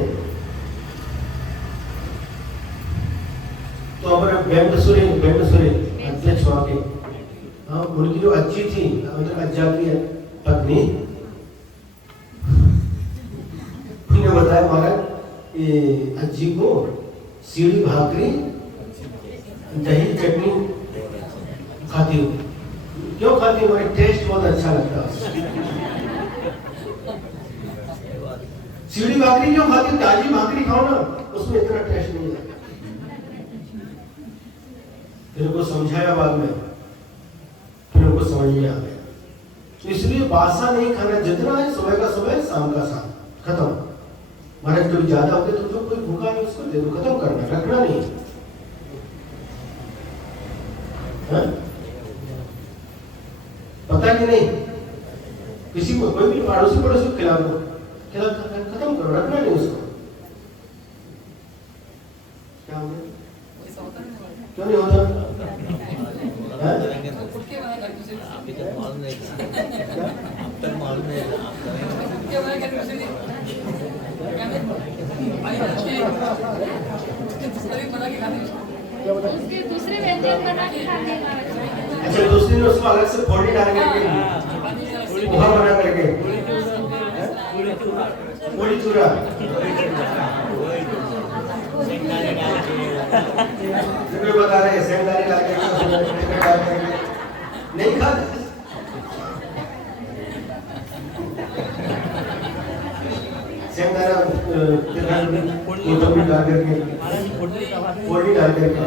तो हमारा बेंडसुरे अध्यक्ष वहां के, हाँ उनकी जो अच्छी थी अज्जा की पत्नी, उन्होंने बताया महाराज ये अज्जी को सीढ़ी भाकरी दही चटनी खाती हूँ। क्यों खाती हूँ? हमारे टेस्ट बहुत अच्छा लगता है। सीढ़ी भाकरी क्यों खाती हूँ? ताजी भाकरी खाओ ना, उसमें इतना टेस्ट नहीं है। फिर उनको समझाया बाद में, फिर उनको समझ में आ गया। तो इसलिए बासा नहीं खाना, जितना है सुबह का सुबह शाम का शाम, खत्म। महाराज कभी ज्यादा होते तो जो कोई भूखा है उसको दे दो, खत्म करना, रखना नहीं है? पता कि नहीं, किसी को कोई भी पड़ोसी खिला दो, खत्म करो, रखना नहीं उसको। क्या हो गया? क्यों नहीं होता? अभी तक मालूम नहीं नहीं था, अब तक मालूम नहीं था, अब उसके दूसरे व्यंजन बना के खाते हैं महाराज जी। अच्छा, दूसरी ने उसको अलग से फोड़ी डाल करके पोहा बना करके पोड़ी चूरा जिसमें बता रहे हैं सेंधारी डाल करके नहीं खाते। सेंधारा कोथंबीर डाल करके पोड़ी डाल करके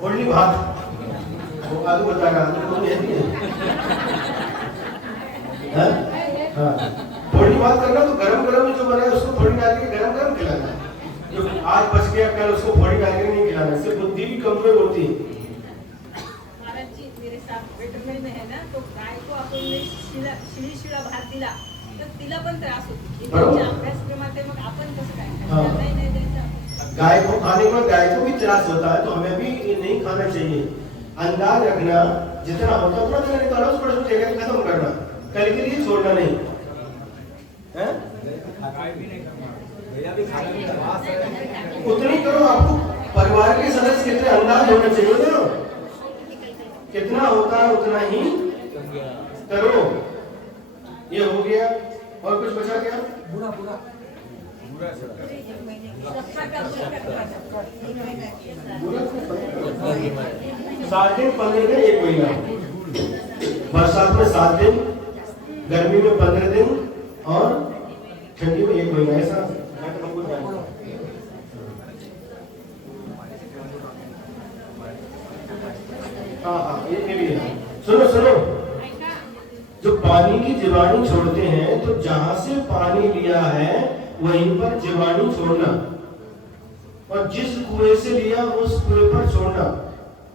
पोड़ी भात, वो आलू बता रहा आलू तो नहीं है। हाँ हाँ, थोड़ी बात करना तो गरम गरम जो बना है उसको थोड़ी डाल के गरम गरम खिलाना। जो आज बच गया कल उसको थोड़ी डाल के नहीं खिलाना, इससे बुद्धि भी कमजोर होती है। महाराज जी मेरे साथ वेटरनरी में है ना, तो गाय को आपण शिळा भात दिला तर तिला पण त्रास होतो। बरोबर. अभ्यासक्रमात मग आपण कसं काय हाँ. नाही द्यायचं। गाय को खाने में गाय को भी त्रास होता है, तो हमें भी ये नहीं खाना चाहिए। अंदाज रखना, जितना होता है उतना देना, नहीं तो अड़ोस पड़ोस में जगह खत्म करना, कल के लिए छोड़ना नहीं है? उतनी करो। आपको परिवार के सदस्य कितने अंदाज होना चाहिए ना, कितना होता है उतना ही करो। ये हो गया, और कुछ बचा क्या? पूरा पूरा 7 दिन 15 दिन 1 महीना, बरसात में 7 दिन, गर्मी में 15 दिन और ठंडी में 1 महीना, ऐसा हाँ हाँ, ये भी है। सुनो सुनो, जो पानी की जीवाणु छोड़ते हैं, तो जहां से पानी लिया है वहीं पर जीवाणु छोड़ना, और जिस कुएं से लिया उस कुएं पर छोड़ना।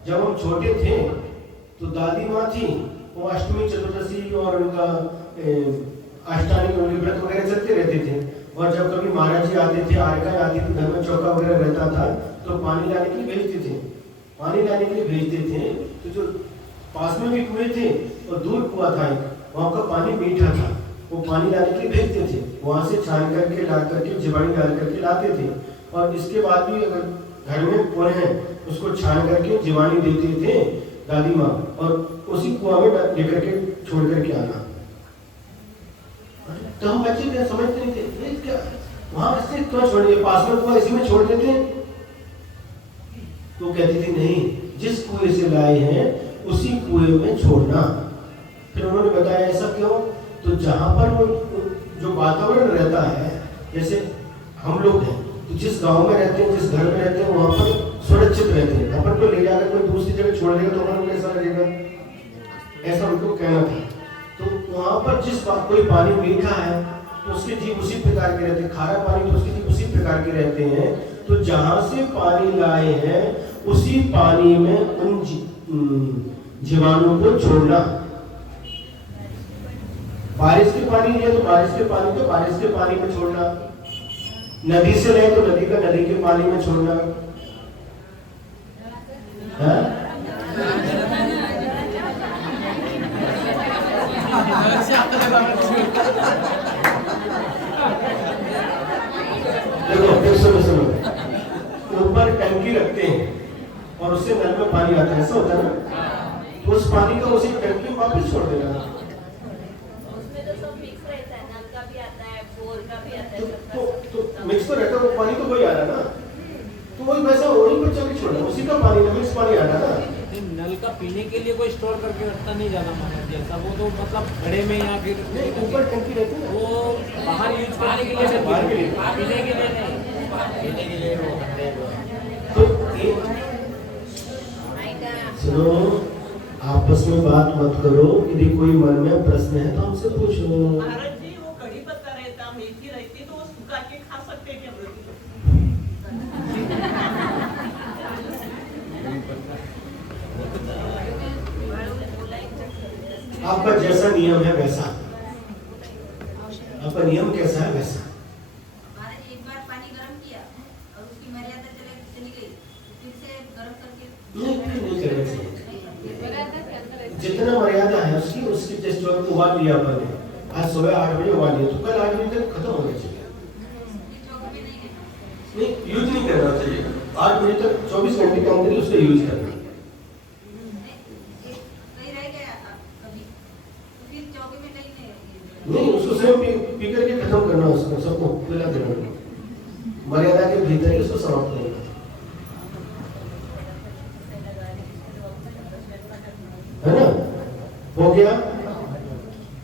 जब हम छोटे थे तो दादी माँ थी, वो अष्टमी चतुर्दशी और उनका अष्टानी व्रत वगैरह चलते रहते थे, और जब कभी महाराज जी आते थे, आरका आती थी, घर में चौका वगैरह रहता था, तो पानी लाने के लिए भेजते थे। पानी लाने के लिए भेजते थे तो जो पास में भी कुएं थे और दूर कुआं था, वहां का पानी मीठा था, वो पानी लाने के लिए भेजते थे, वहां से छान करके ला करके जीवाणु डाल करके लाते थे। और इसके बाद भी अगर घर में कुएं हैं उसको छान करके जीवाणु देते थे दादी माँ, और उसी कुआं में लेकर के छोड़ करके आना। तो हम बच्चे समझते नहीं थे, ये क्या वहां से क्यों छोड़िए, पास में कुआं इसी में छोड़ देते। तो कहती थी नहीं, जिस कुएं से लाए हैं उसी कुएं में छोड़ना। फिर उन्होंने बताया ऐसा क्यों, तो जहां पर वो जो वातावरण रहता है, जैसे हम लोग हैं तो जिस गांव में रहते हैं, जिस घर में रहते हैं, वहां पर सुरक्षित रहते हैं। अपन को ले जाकर कोई दूसरी जगह छोड़ देगा तो अपन को कैसा लगेगा, ऐसा उनको कहना था। तो वहां पर जिस बात कोई पानी मीठा है तो उसके जीव उसी प्रकार के रहते हैं, खारा पानी तो उसके जीव उसी प्रकार के रहते हैं। तो जहां से पानी लाए हैं उसी पानी में उन जीवाणुओं को छोड़ना। बारिश के पानी लिया तो बारिश के पानी को बारिश के पानी में छोड़ना, नदी से लाए तो नदी का नदी के पानी में छोड़ना। हाँ? देखो फिर सुनो, ऊपर टंकी रखते हैं और उससे नल में पानी आता है, ऐसा होता है ना, तो उस पानी को उसी टंकी में वापस छोड़ देना। उसमें तो सब मिक्स रहता है, नल का भी आता है, बोर का भी आता है, तो मिक्स तो रहता है, वो पानी तो वही आ रहा ना, तो वही वैसा वही बच्चा भी छोड़ना, उसी का पानी ना, मिक्स पानी आ रहा ना। नल का पीने के लिए कोई स्टोर करके रखता नहीं जाना महाराज जी, ऐसा वो तो मतलब घड़े में या फिर नहीं, ऊपर टंकी रहती है ना, वो बाहर यूज करने के लिए, बाहर के लिए। पीने के लिए नहीं। पीने के लिए वो तो सुनो, आपस में बात मत करो, यदि कोई मन में प्रश्न है तो हमसे पूछो। महाराज जी वो कड़ी पत्ता रहता, मेथी रहती, तो वो सुखा के खा सकते हैं क्या? आपका जैसा नियम है वैसा, आपका नियम कैसा है वैसा। महाराज एक बार पानी गर्म किया और उसकी मर्यादा चली गई, फिर से गर्म करके नहीं करना चाहिए, जितना मर्यादा है उसकी उबाल लिया अपन ने, आज सुबह 8 बजे उबाल लिया, तो कल 8 बजे तक खत्म होना चाहिए। ये चौक में नहीं है। नहीं, यूज नहीं करना चाहिए, 8 बजे तक 24 घंटे के अंदर ही उसका यूज करना। कहीं रह गया कभी तो फिर चौके में कहीं नहीं। नहीं, उसको स्वयं पी करके खत्म करना, उसको सबको पिला देना, मर्यादा के भीतर ही उसको समाप्त करना। है ना, हो गया।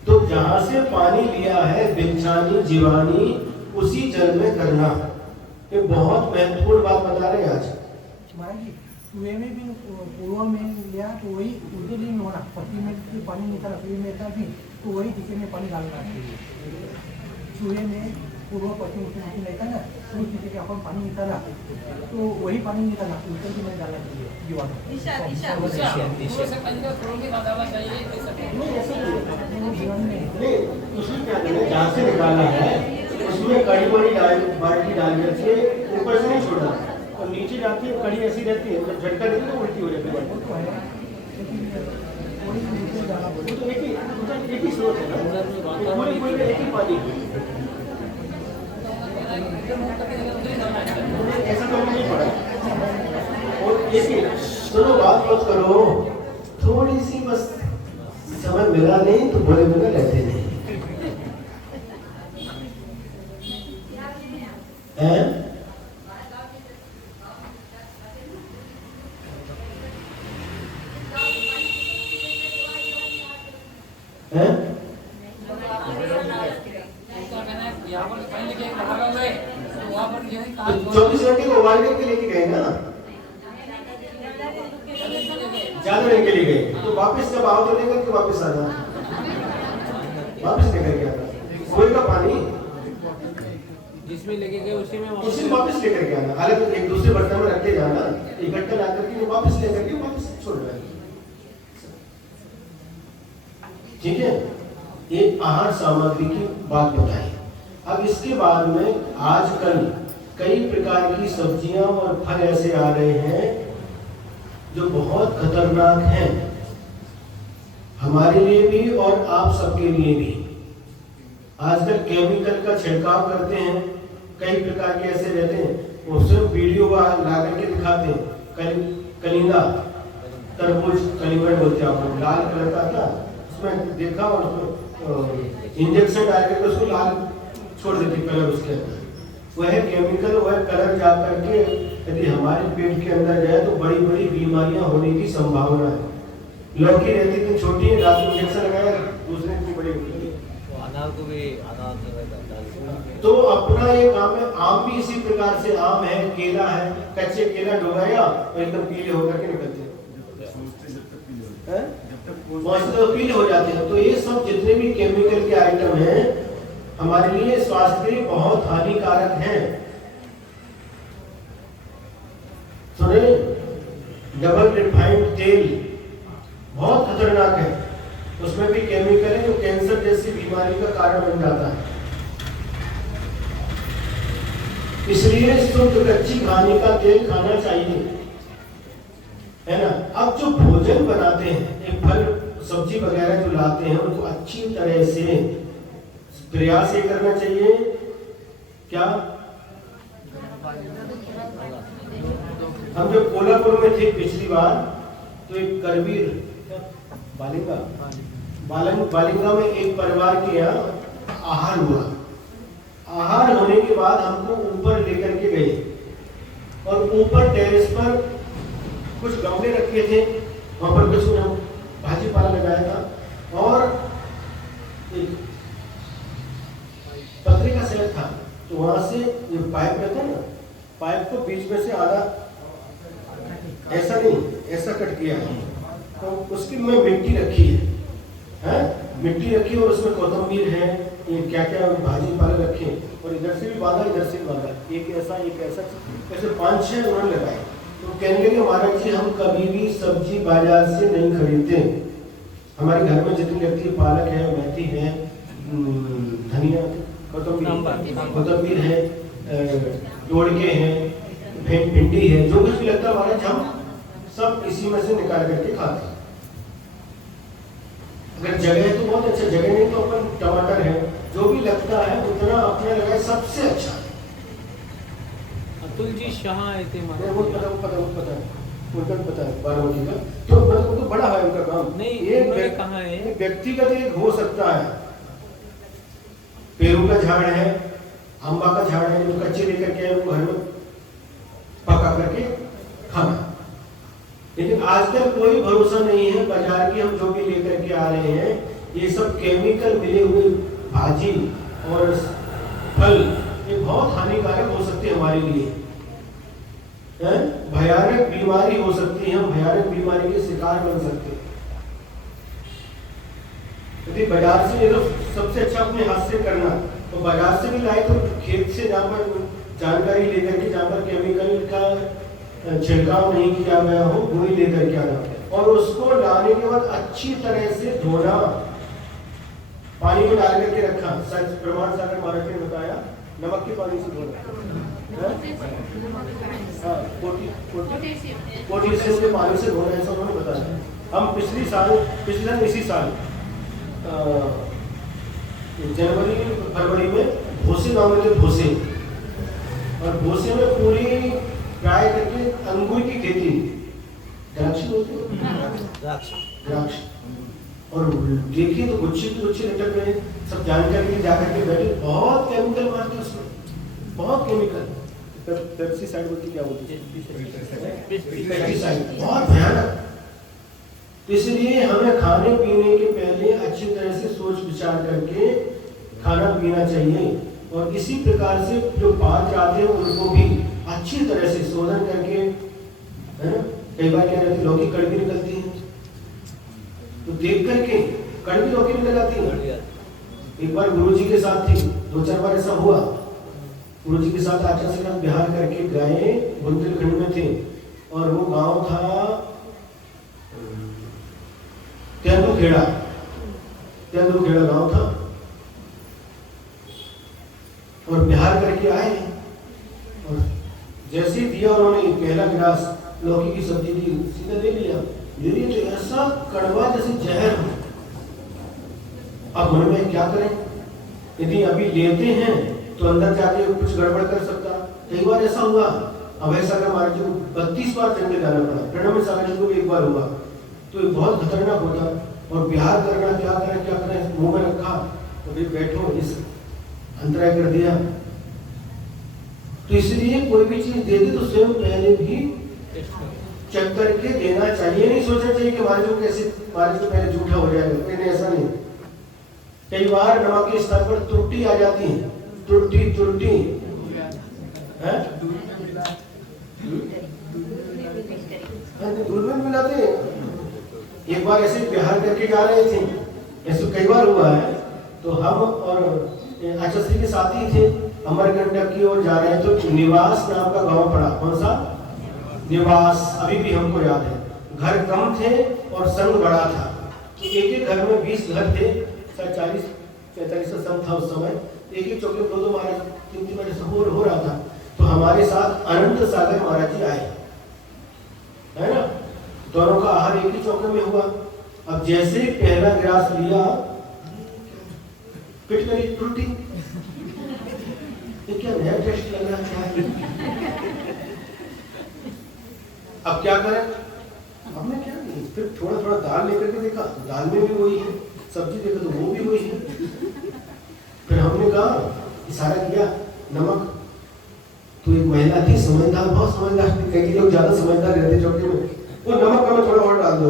तो जहां से पानी लिया है बिछानी जीवानी उसी जल में करना, ये बहुत महत्वपूर्ण बात बता रहे हैं आज। महाराज जी, कुएं में भी पूर्व में लिया तो वही उल्टे दिन होना, पश्चिम में से पानी निकाला कुएं में था भी तो वही दिशा में पानी डालना चाहिए। कुएं में पूर्व पश्चिम उत्तर दक्षिण रहता ना, तो उस दिशा के अपन पानी निकाला तो वही पानी निकालना, उत्तर की नहीं डालना चाहिए जीवाणु। दिशा दिशा नहीं ऐसा नहीं, वो जीवाणु नहीं। नहीं, उसमें क्या करना है, जहाँ से निकाला है उसमें कड़ी बड़ी बाल्टी डाल करके ऊपर से नहीं छोड़ना, और नीचे जाती है कड़ी ऐसी रहती है, मतलब झटका देती है तो उल्टी हो जाती है वो बाल्टी। तो है, लेकिन वही नीचे डाला बोले। वो तो एक ही स्रोत है ना, पूरे पूरे एक ही पानी है। ऐसा तो नहीं पड़ा, और एक ही सुनो, बात मत करो, थोड़ी सी बस समय मिला नहीं तो बोले बिना रहते नहीं हैं। हैं? तो 24 घंटे को उबाल करके लेके गए ना, ज्यादा लेके ले गए, तो वापस जब आओ तो लेकर के वापस आ जाओ, वापस लेकर के आना, कुएं का पानी जिसमें लेके गए उसी में उसी वापस लेकर के आना, अलग एक दूसरे बर्तन में रख के जाना, इकट्ठा ला करके वापस लेकर के वापस छोड़ देना। ठीक है, एक आहार सामग्री की बात बताई। अब इसके बाद में आजकल कई प्रकार की सब्जियां और फल ऐसे आ रहे हैं जो बहुत खतरनाक हैं, हमारे लिए भी और आप सबके लिए भी। आजकल केमिकल का छिड़काव करते हैं, कई प्रकार के ऐसे रहते हैं, वो सिर्फ वीडियो ला करके दिखाते हैं। कलिंगा तरबूज कलिंगड़ बोलते हैं, आप लाल कलर का था, उसमें देखा और उसमें इंजेक्शन डाल करके उसको लाल छोड़ देते कलर उसके अंदर, वह केमिकल वह कलर जा करके यदि हमारे पेट के अंदर जाए तो बड़ी बड़ी बीमारियां होने की संभावना है। लौकी रहती थी छोटी है, रात में इंजेक्शन लगाया, दूसरे इतनी बड़ी होगी। वो अनार को भी अनार में डाल तो अपना ये काम है, आम भी इसी प्रकार से, आम है, केला है, कच्चे केला डुबाया और एकदम पीले होकर के निकलते हैं, तो पीले हो जाते हैं। तो ये सब जितने भी केमिकल के आइटम हैं हमारे लिए स्वास्थ्य के लिए बहुत हानिकारक हैं। सुने, डबल रिफाइंड तेल बहुत खतरनाक है, उसमें भी केमिकल है जो कैंसर जैसी बीमारी का कारण बन जाता है। इसलिए शुद्ध कच्ची खाने का तेल खाना चाहिए, है ना। अब जो भोजन बनाते हैं, एक फल सब्जी वगैरह जो लाते हैं, उनको अच्छी तरह से प्रयास ये करना चाहिए क्या। हम जब कोल्हापुर में थे पिछली बार, तो एक करवीर बालिंगा में एक परिवार के यहाँ आहार हुआ। आहार होने के बाद हमको ऊपर लेकर के गए और ऊपर टेरेस पर कुछ गमले रखे थे, वहां पर कुछ भाजी पाला लगाया था और एक पतरे का सेट था। तो वहां से जो पाइप रहता है ना, पाइप को बीच में से आधा ऐसा नहीं ऐसा कट किया है, तो उसकी में मिट्टी रखी है, मिट्टी रखी और उसमें कोतंबीर है, ये क्या क्या भाजी पाले रखे और इधर से भी बांधा इधर से भी बांधा, एक ऐसा ऐसे 5-6 उन्होंने लगाए। तो कहने लगे महाराज जी हम कभी भी सब्जी बाजार से नहीं खरीदते, हमारे घर में जितनी लगती है पालक है, मेथी है, धनिया, कोतंबीर है, डोड़के हैं, भिंडी है, जो कुछ भी लगता है महाराज हम सब इसी में से निकाल करके खाते हैं। अगर जगह है तो बहुत अच्छा, जगह नहीं तो अपन टमाटर है, जो भी लगता है उतना अपने लगाए सबसे अच्छा। अतुल जी शाह आए थे वो महाराज। पता है बारामती का, तो मतलब वो तो बड़ा है उनका काम। नहीं, ये उन्होंने कहा है ये व्यक्तिगत एक हो सकता है, पेरू का झाड़ है, अम्बा का झाड़ है, जो कच्चे लेकर के आए वो घर में पका करके खाना। लेकिन आजकल कोई भरोसा नहीं है, बाजार की हम जो भी लेकर के आ रहे हैं ये सब केमिकल मिले हुए भाजी और फल, ये बहुत हानिकारक हो सकते हैं हमारे लिए, भयानक बीमारी हो सकती है, हम भयानक बीमारी के शिकार बन सकते हैं। यदि बाजार से, ये तो सबसे अच्छा अपने हाथ से करना, तो बाजार से भी लाए तो खेत से जहाँ पर जानकारी लेकर के, जहाँ पर केमिकल का छिड़काव नहीं किया गया हो वही लेकर के आना, और उसको लाने के बाद अच्छी तरह से धोना, पानी में डाल करके रखा। सच प्रमाण सागर महाराज ने बताया, नमक के पानी से धोना, पोटेशियम के पानी से धोना, ऐसा उन्होंने बताया। हम पिछले साल इसी साल जनवरी फरवरी में भोसे गाँव में थे, भोसे, और भोसे में पूरी ट्राई करके अंगूर की खेती, द्राक्ष बोलते हैं, द्राक्ष, और देखिए तो गुच्छे की गुच्छे लटक रहे, सब जानकारी के जाकर के बैठे, बहुत केमिकल मारते उसमें, बहुत केमिकल, पेप्सिसाइड बोलती, क्या बोलती है, पेस्टिसाइड, बहुत भयानक। इसलिए हमें खाने पीने के पहले अच्छी तरह से सोच विचार करके खाना पीना चाहिए, और इसी प्रकार से जो पात्र आते हैं उनको भी अच्छी तरह से शोधन करके, है ना, कई बार क्या रहती है, लौकी कड़वी निकलती है, तो देख करके कड़वी लौकी निकल आती है। एक बार गुरुजी के साथ थी, 2-4 बार ऐसा हुआ, गुरुजी के साथ आचार्य से बिहार करके गए, बुंदेलखंड में थे, और वो गांव था तेंदुखेड़ा गांव था, और बिहार करके आए, और जैसे ही दिया उन्होंने पहला गिलास लौकी की सब्जी दी, सीधा ले लिया तो ऐसा कड़वा जैसे जहर हो। अब मन में क्या करें, यदि अभी लेते हैं तो अंदर जाके कुछ गड़बड़ कर सकता। कई बार ऐसा हुआ, अभय सागर महाराज जी को 32 बार जंगल जाना पड़ा, प्रणव सागर जी को भी एक बार हुआ, तो ये बहुत खतरनाक होता। और बिहार करना, क्या करें, मुंह में रखा, तो फिर बैठो, इस अंतराय कर दिया। तो इसलिए कोई भी चीज दे दे तो स्वयं पहले भी चेक करके देना चाहिए, नहीं सोचना चाहिए कि हमारे जो कैसे हमारे से पहले झूठा हो जाएगा, कोई नहीं, ऐसा नहीं। कई बार नमक के स्तर पर त्रुटि आ जाती है, त्रुटि दूध में मिलाते हैं। एक बार ऐसे बिहार करके जा रहे थे, ऐसे कई बार हुआ है, तो हम और आचार्य के साथ ही थे, अमरकंटक की ओर जा रहे हैं, तो निवास नाम का गांव पड़ा, कौन सा निवास, अभी भी हमको याद है। घर कम थे और संघ बड़ा था, तो एक घर में 20 घर थे, 40-45 का संघ था उस समय, एक चौके पर 2 महाराज 3 बजे हो रहा था। तो हमारे साथ अनंत सागर महाराज जी आए, है ना, दोनों का आहार एक ही चौके में हुआ। अब जैसे ही पहला गिलास लिया, पिट गई त्रुटि, ये क्या नया टेस्ट लग रहा है, अब क्या करें, हमने क्या नहीं, फिर थोड़ा दाल लेकर के देखा, तो दाल में भी वही है, सब्जी देखा तो वो भी वही है। फिर हमने कहा, इशारा किया, नमक, तो एक महिला थी समझदार, बहुत समझदार थी, कई लोग ज्यादा समझदार रहते चौके में, वो नमक का थोड़ा और डाल दो,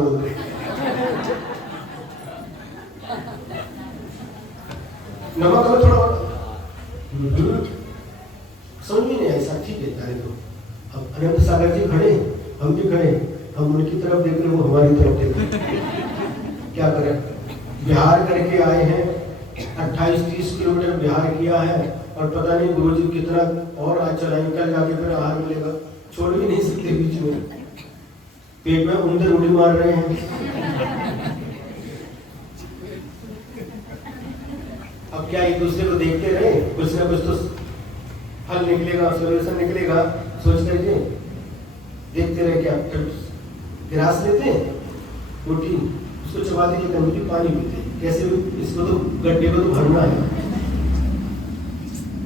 नमक का थोड़ा और, समझ में नहीं ऐसा, ठीक है तारे को। अब अनंत सागर जी खड़े, हम भी खड़े, हम उनकी तरफ देख रहे, वो हमारी तरफ देख रहे, क्या करें, बिहार करके आए हैं, 28-30 किलोमीटर बिहार किया है, और पता नहीं गुरुजी कितना और आज चलाएंगे, कल जाके फिर आहार मिलेगा, छोड़ भी नहीं सकते, बीच में पेट में उंदर उड़ी मार रहे हैं। अब क्या एक दूसरे को देखते रहे, कुछ ना कुछ तो हल निकलेगा, सोल्यूशन निकलेगा, सोच करके देखते रहे। क्या गिलास लेते हैं, रोटी उसको चबा देके, पानी पीते, कैसे भी इसको तो गड्ढे को तो भरना है।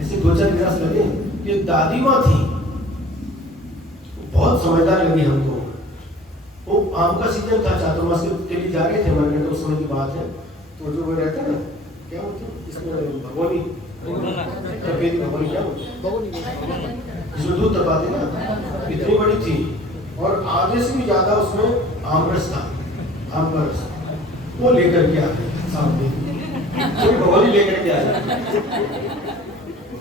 ऐसे 2-4 गिलास लगे। ये दादी माँ थी, बहुत समझदार लगी हमको। वो आम का सीजन था, चातुर्मास के लिए जा रहे थे मार्केट, उस समय की बात है। तो जो वो रहता है ना, क्या होता है इसमें, भगोनी, सफेद भगोनी, क्या होती है इसमें दूध तपाते ना, इतनी बड़ी थी और आधे से भी ज्यादा उसमें आमरस था, आम का रस। वो लेकर के आ गए सामने, कोई भगोनी लेकर के आया।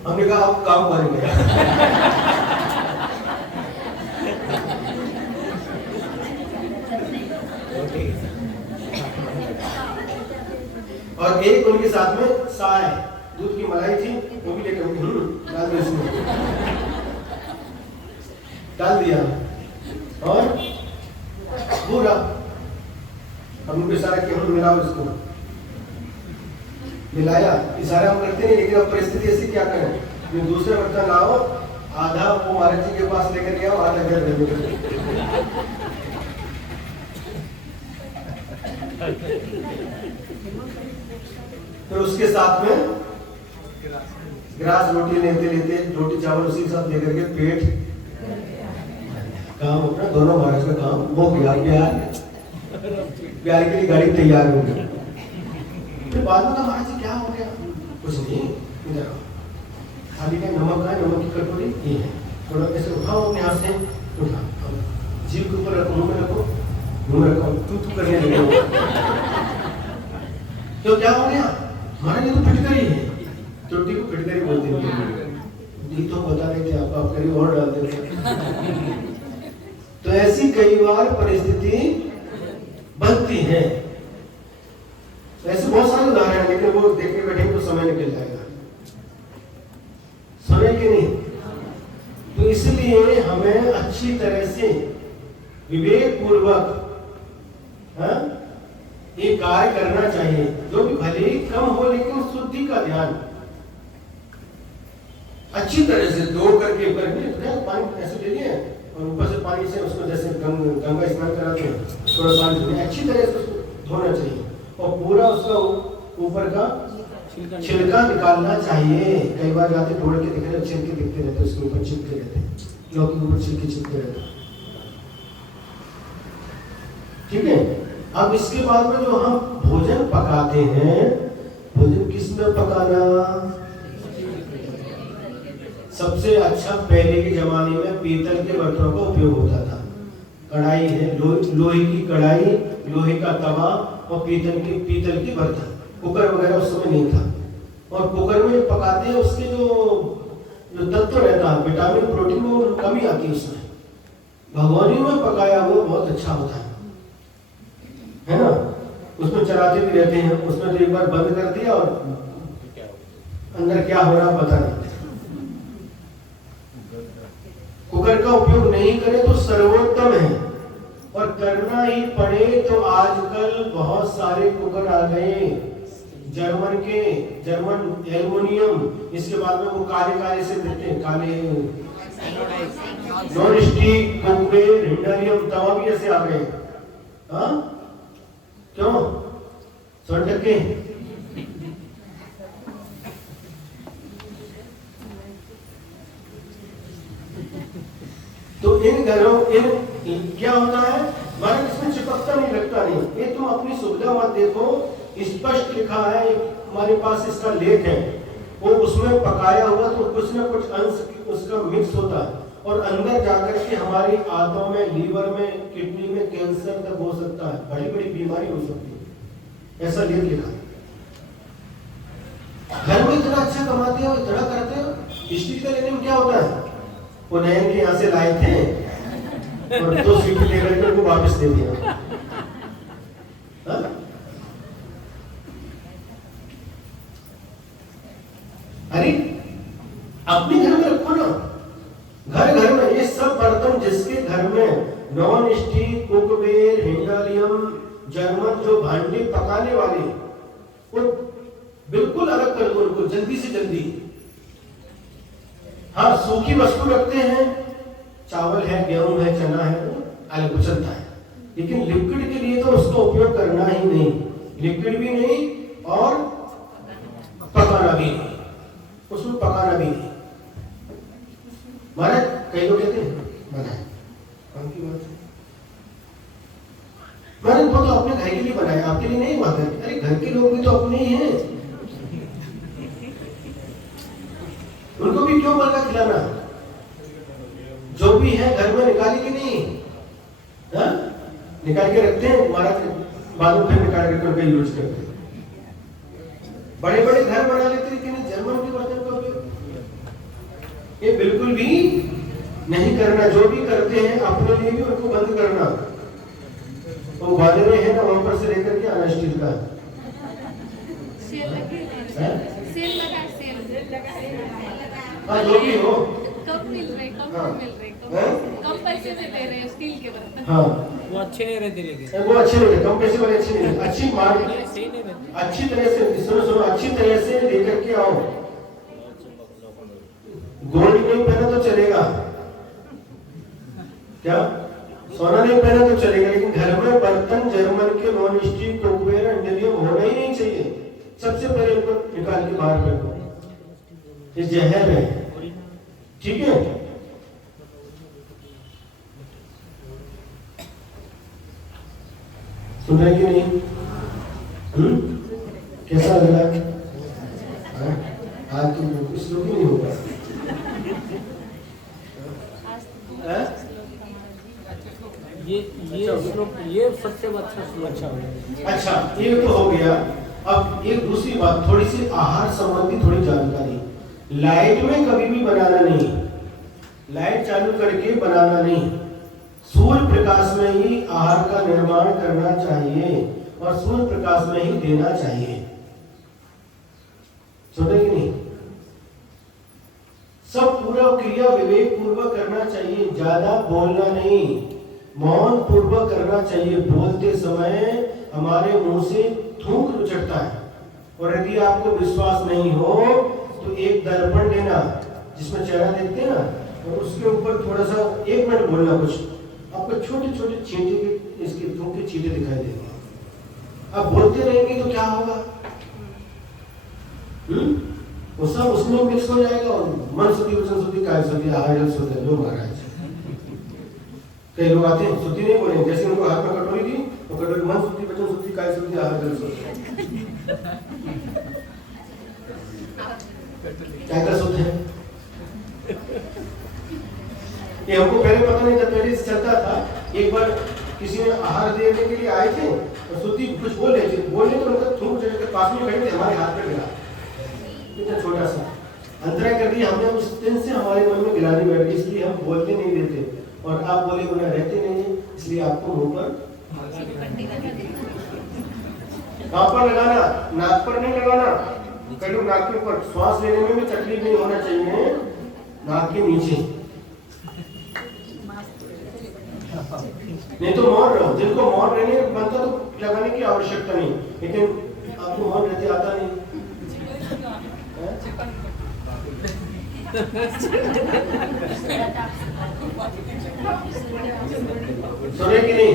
हमने कहा आप काम बन गया। और एक उनके साथ में साय, दूध की मलाई थी, वो भी लेकर डाल दिया उसमें, डाल दिया और पूरा हम उनको इशारा किया, हम मिलाओ इसको, मिलाया। इशारा हम करते नहीं, लेकिन अब परिस्थिति ऐसी, क्या करें, जो दूसरे बर्तन लाओ, आधा वो महाराज जी के पास लेकर गया, आधा घर लेकर। फिर उसके साथ में गिलास रोटी लेते लेते, रोटी चावल उसी के साथ लेकर के पेट, काम अपना दोनों महाराज का काम हो गया। प्यार के लिए गाड़ी तैयार हो गई। फिर बाद में महाराज जी क्या हो गया, कुछ नहीं, इधर खाली का नमक है, नमक की कटोरी ये है, थोड़ा ऐसे उठाओ अपने हाथ से, उठा जीभ के ऊपर रखो, मुंह में रखो, मुंह में रखो, तू करने लगे। तो क्या हो गया, महाराज ये तो फिटकरी है, रोटी को फिटकरी बोलते हैं, ये तो बता रहे थे आपको, आप करीब और डालते थे। तो ऐसी कई बार परिस्थिति बनती है। ऐसे बहुत सारे उदाहरण हैं, लेकिन वो देखने बैठे तो समय निकल जाएगा, समय के नहीं। तो इसलिए हमें अच्छी तरह से विवेक पूर्वक ये कार्य करना चाहिए, जो भी भले ही कम हो, लेकिन शुद्धि का ध्यान अच्छी तरह से धो करके पानी ऐसे ले लिए और ऊपर से पानी से उसको, जैसे गंगा स्नान कराते हैं, थोड़ा पानी अच्छी तरह से उसको धोना चाहिए और पूरा उसका ऊपर का छिलका निकालना चाहिए। कई बार जाते तोड़ के दिख रहे, छिलके दिखते रहते, उसके ऊपर चिपके रहते, लौकी के ऊपर छिलके चिपके रहते। ठीक है। अब इसके बाद में जो हम भोजन पकाते हैं, भोजन किस में पकाना, सबसे अच्छा पहले के जमाने में पीतल के बर्तनों का उपयोग होता था। कढ़ाई है, लोहे की कढ़ाई, लोहे का तवा और पीतल की बर्तन। कुकर वगैरह उस समय नहीं था। और कुकर में पकाते हैं, उसके जो तत्व रहता है, विटामिन प्रोटीन, वो कमी आती है उसमें। भगोनी में पकाया हुआ बहुत अच्छा होता है ना। उसमें चलाते भी रहते हैं, उसमें तो एक बार बंद कर दिया और अंदर क्या हो रहा पता नहीं। कुकर का उपयोग नहीं करें तो सर्वोत्तम है, और करना ही पड़े तो आजकल बहुत सारे कुकर आ गए, जर्मन एल्युमिनियम, इसके बाद में वो काले से मिलते हैं, काले नॉन स्टिक, कुकवेर, हिंडालियम तवा भी ऐसे आ गए। हाँ क्यों 100%? तो इन घरों क्या होता है, हमारे इसमें चिपकता नहीं, लगता नहीं। ये तुम अपनी सुविधा मत देखो, स्पष्ट लिखा है, हमारे पास इसका लेख है, वो उसमें पकाया हुआ तो कुछ ना कुछ अंश उसका मिक्स होता है और अंदर जाकर के हमारी आंतों में, लीवर में, किडनी में कैंसर तक हो सकता है, बड़ी बड़ी बीमारी हो सकती है, ऐसा लेख लिखा। घर में इतना अच्छा कमाते हो, इतना करते हो, हिस्ट्री का लेने में क्या होता है, वो नयन के यहाँ से लाए थे और 2 सीटी लेकर के उनको वापस दे दिया। अरे अपने घर में रखो ना, घर में ये सब बर्तन जिसके घर में नॉन स्टिक, कुकवेर, हिंडालियम, जर्मन जो भांडे पकाने वाले, वो बिल्कुल अलग कर दो उनको जल्दी से जल्दी। हाँ सूखी वस्तु रखते हैं, चावल है, गेहूं है, चना है, वो अलग चलता है, लेकिन लिक्विड के लिए तो उसका उपयोग करना ही नहीं, लिक्विड भी नहीं हैं? उनको भी क्यों बर्गर खिलाना? जो भी है घर में निकाली कि नहीं? हाँ? निकाल के रखते हैं महाराज, बाद में फिर निकाल के उनका यूज करते हैं। बड़े बड़े घर बना लेते हैं कि नहीं जर्मन के बर्तन का उपयोग। ये बिल्कुल भी नहीं करना। जो भी करते हैं अपने लिए भी उनको बंद करना। वो बाजरे हैं ना वहां पर से लेकर के आना स्टील का। सेल लगा हाँ जो भी हो, कम मिल रहे हाँ। कम पैसे से दे रहे हैं स्टील के बर्तन। हाँ वो अच्छे नहीं रहते लेकिन वो अच्छे नहीं रहते, कम पैसे वाले अच्छे नहीं रहते। अच्छी मार्केट सही नहीं रहते। अच्छी तरह से सुनो अच्छी तरह से लेकर के आओ। गोल्ड नहीं पहना तो चलेगा क्या? सोना नहीं पहना तो चलेगा, लेकिन घर में बर्तन जर्मन के नॉन स्टिक कुकवेयर इंडलियम होना ही नहीं चाहिए। सबसे पहले इनको निकाल के बाहर फेंको, ये जहर है। ठीक है? सुन रहे कि नहीं? कैसा लगा? आज तो कुछ लोग ही नहीं होगा। ये सबसे अच्छा श्लोक। अच्छा ये तो हो गया। अब एक दूसरी बात, थोड़ी सी आहार संबंधी थोड़ी जानकारी। लाइट में कभी भी बनाना नहीं, लाइट चालू करके बनाना नहीं। सूर्य प्रकाश में ही आहार का निर्माण करना चाहिए और सूर्य प्रकाश में ही देना चाहिए। सुने कि नहीं? सब पूरा क्रिया विवेक पूर्वक करना चाहिए, ज्यादा बोलना नहीं, मौन पूर्वक करना चाहिए। बोलते समय हमारे मुंह से थूक उचटता है। और यदि आपको विश्वास नहीं हो तो एक दर्पण लेना जिसमें चेहरा देखते हैं ना, और उसके ऊपर थोड़ा सा 1 मिनट बोलना कुछ, आपको छोटे छोटे छींटे के इसके थूक के छींटे दिखाई देंगे। आप बोलते रहेंगे तो क्या होगा? वो सब उसमें मिक्स हो जाएगा और मन शुद्धि वचन शुद्धि काय शुद्धि आहार जल शुद्धि जो महाराज। कई लोग आते हैं शुद्धि नहीं बोलेंगे, जैसे उनको हाथ में कटोरी दी तो कटोरी मन शुद्धि वचन शुद्धि काय शुद्धि आहार जल शुद्धि क्या कर शुद्ध है? ये हमको पहले पता नहीं था, पहले से चलता था। एक बार किसी ने आहार देने के लिए आए थे और शुद्धि कुछ बोल रहे थे, बोलने तो उनका थूक के पास में खड़े थे, हमारे हाथ पे गिरा, इतना छोटा सा अंतराय कर दिया हमने। उस दिन से हमारे मन में गिलानी बैठ गई, इसलिए हम बोलते नहीं देते। और आप बोले बोले रहते नहीं है, इसलिए आपको मुंह पर कहाँ पर लगाना? नाक पर नहीं लगाना। कई लोग नाक के ऊपर, श्वास लेने में भी तकलीफ नहीं होना चाहिए, नाक के नीचे। नहीं तो मौन रहो। जिनको मौन रहने बनता तो लगाने की आवश्यकता नहीं, लेकिन आपको मौन रहते आता नहीं। सुने कि नहीं?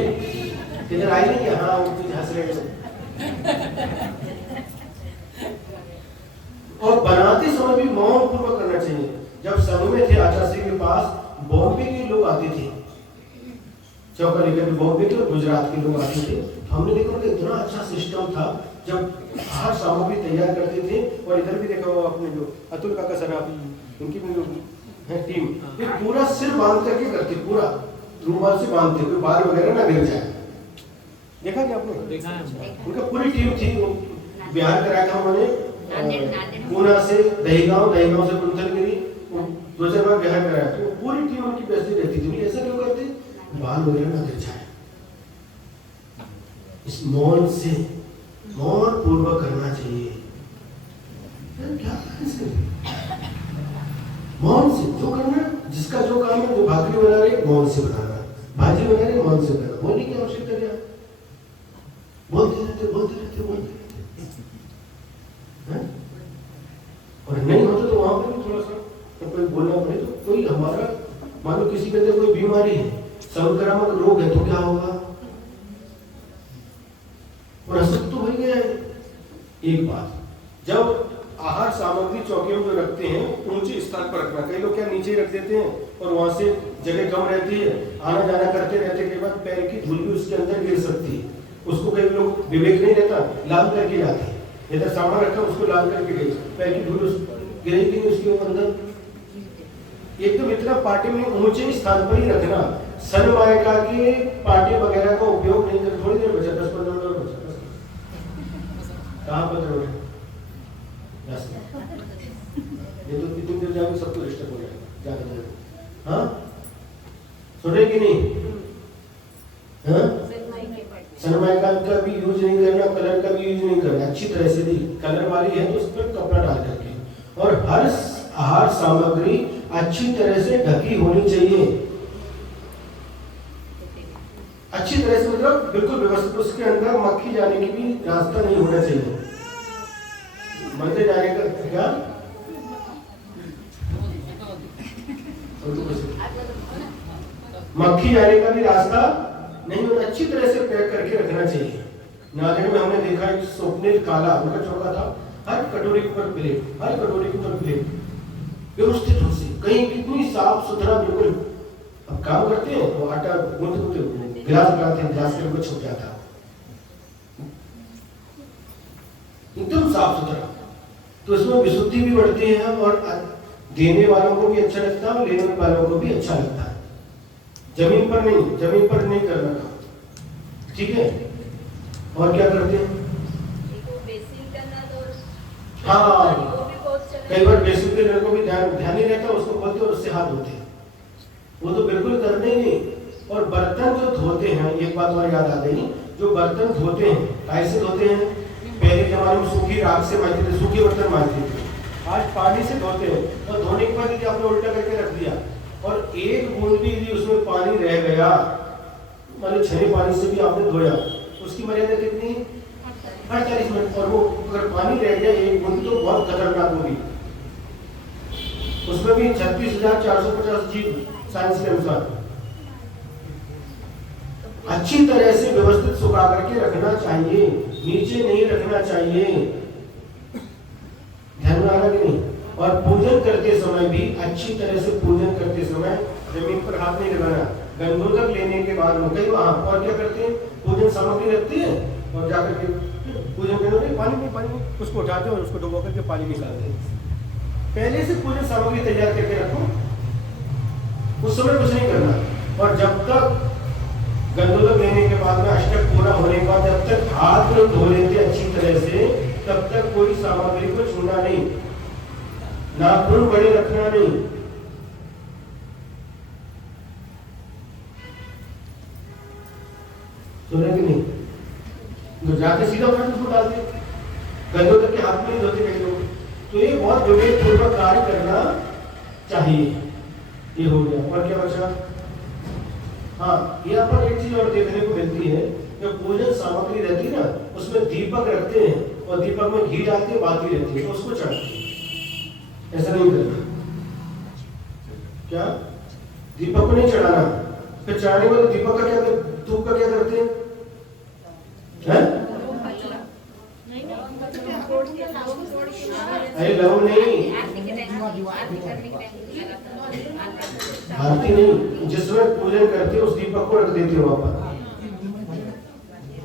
इधर आई नहीं कि हाँ वो कुछ हंस रहे हो। और बनाते समय भी मौन पूर्वक करना चाहिए। जब सभा में थे आचार्य के पास बॉम्बे के लोग आते थे, चौका लेकर बॉम्बे के और गुजरात के लोग आते थे। हमने देखा कि इतना अच्छा सिस्टम था, जब हर सामग्री तैयार करते थे। और इधर भी देखा होगा आपने जो अतुल काका सराफ, उनकी भी लोग है टीम, ये पूरा सिर बांध करके करते, पूरा रूमाल से बांधते, कोई बाल वगैरह ना गिर जाए। देखा क्या आपने? देखा है। उनका पूरी टीम थी। वो बिहार कराया था उन्होंने, पूना से दहीगांव, दहीगांव से कुंथलगिरी, 2-4 बार बिहार कराया। तो पूरी टीम उनकी व्यस्ती रहती थी। ऐसा क्यों करते? बाल वगैरह ना गिर जाए। इस मौन से, मौन पूर्वक करना चाहिए। क्या मौन से जो करना, जिसका जो काम है, जो भाकरी बना रहे मौन से बनाना, भाजी बना रहे मौन से बनाना। बोलने की आवश्यकता क्या? बोलते रहते बोलते रहते बोलते रहते। और नहीं होता तो वहां पर भी थोड़ा सा तो कोई बोलना पड़े। तो कोई हमारा मान लो किसी के अंदर कोई बीमारी है, संक्रामक रोग है, तो क्या होगा? और असुख तो हो ही गया है। एक बात, जब आहार सामग्री चौकियों में जो रखते हैं ऊंचे स्थान पर रखना। कई लोग क्या नीचे ही रख देते हैं और वहां से जगह कम रहती है, आना जाना करते रहते के बाद पैर की धूल भी उसके अंदर गिर सकती है। उसको कई लोग विवेक नहीं रहता, लाल करके जाते हैं। इधर सामान रखा उसको लाल करके गई, पैर की धूल गिरेगी नहीं उसके अंदर। एकदम इतना पार्टी में ऊंचे स्थान पर ही रखना। सनमाइका के पार्टी वगैरह का उपयोग नहीं कर। थोड़ी देर बचा, 10-15 मिनट बचा। कहाँ पर करोगे? ये तो कितनी देर जाओगे सबको डिस्टर्ब हो जाएगा ज्यादा। हाँ सुने कि नहीं? हाँ सनमाइका का भी यूज नहीं करना, कलर का भी यूज नहीं करना। अच्छी तरह से दी कलर वाली है तो उस पर कपड़ा डाल करके, और हर आहार सामग्री अच्छी तरह से ढकी होनी चाहिए। अच्छी तरह से मतलब बिल्कुल व्यवस्थित, उसके अंदर मक्खी जाने की भी रास्ता नहीं होना चाहिए। मंदिर जाने का क्या मक्खी जाने का भी रास्ता नहीं होना। अच्छी तरह से पैक करके रखना चाहिए। नांदेड़ में हमने देखा एक स्वप्निल काला उनका चौका था, हर कटोरी के ऊपर प्लेट, हर कटोरी के ऊपर प्लेट व्यवस्थित हो से, कहीं कितनी साफ सुथरा बिल्कुल। अब काम करते हैं वो आटा गूंथते गिलास लगाते हैं, गिलास के ऊपर छुप जाता, एकदम साफ सुथरा। तो इसमें विशुद्धि भी बढ़ती है और देने वालों को भी अच्छा लगता है और लेने वालों को भी अच्छा लगता है। जमीन पर नहीं करना काम, ठीक है। और क्या करते हैं? हाँ कई बार बेसिक के लड़कों को भी ध्यान नहीं रहता, उसको बोलते और उससे हाथ धोते हैं, वो तो बिल्कुल करने ही नहीं। और बर्तन जो धोते हैं, एक बात और याद आ गई, जो बर्तन धोते हैं कैसे धोते हैं? पहले जमाने में सूखी राख से मांजते थे, सूखे बर्तन मांजते थे, आज पानी से धोते हैं। और धोने के बाद यदि आपने उल्टा करके रख दिया और एक बूंद भी यदि उसमें पानी रह गया, मान लो छने पानी से भी आपने धोया, उसकी मर्यादा कितनी? 48 मिनट। और वो अगर पानी रह गया एक बूंद तो बहुत खतरनाक होगी। उसमें भी 36,450 जीव साइंस के अनुसार। अच्छी तरह से व्यवस्थित सुखा करके रखना चाहिए, नीचे नहीं रखना चाहिए। ध्यान में आ रहा कि नहीं? और पूजन करते समय भी अच्छी तरह से पूजन करते समय जमीन पर हाथ नहीं लगाना। गंधोदक लेने के बाद में कई वहां और क्या करते हैं? पूजन सामग्री रखती है और जाकर के पूजन करने में पानी में उसको उठाते हैं और उसको डुबो करके पानी निकालते हैं। पहले से पूजन सामग्री तैयार करके रखो, उस समय कुछ नहीं करना। और जब तक गंधोदक लेने के बाद में अष्टक पूरा होने के बाद जब तक हाथ में धो लेते अच्छी तरह से, तब तक कोई सामग्री को छूना नहीं, नाखून बड़े रखना नहीं। सुना कि नहीं? तो जाके सीधा उठा उसको डाल दे, गंधोदक के हाथ में नहीं धोते कई लोग। तो ये बहुत विवेकपूर्वक कार्य करना चाहिए। ये हो गया। और क्या बचा? हाँ यहाँ पर एक चीज और देखने को मिलती है, जब पूजन सामग्री रहती है ना, उसमें दीपक रखते हैं और दीपक में घी डालते हैं, बाती रहती है तो उसको चढ़ाते हैं। ऐसा नहीं करना। क्या? दीपक को नहीं चढ़ाना। फिर चढ़ाने के बाद दीपक का क्या, धूप का क्या करते हैं? अरे लव नहीं, आरती नहीं, जिसमें पूजन करते उस दीपक को रख देते हो वहां पर।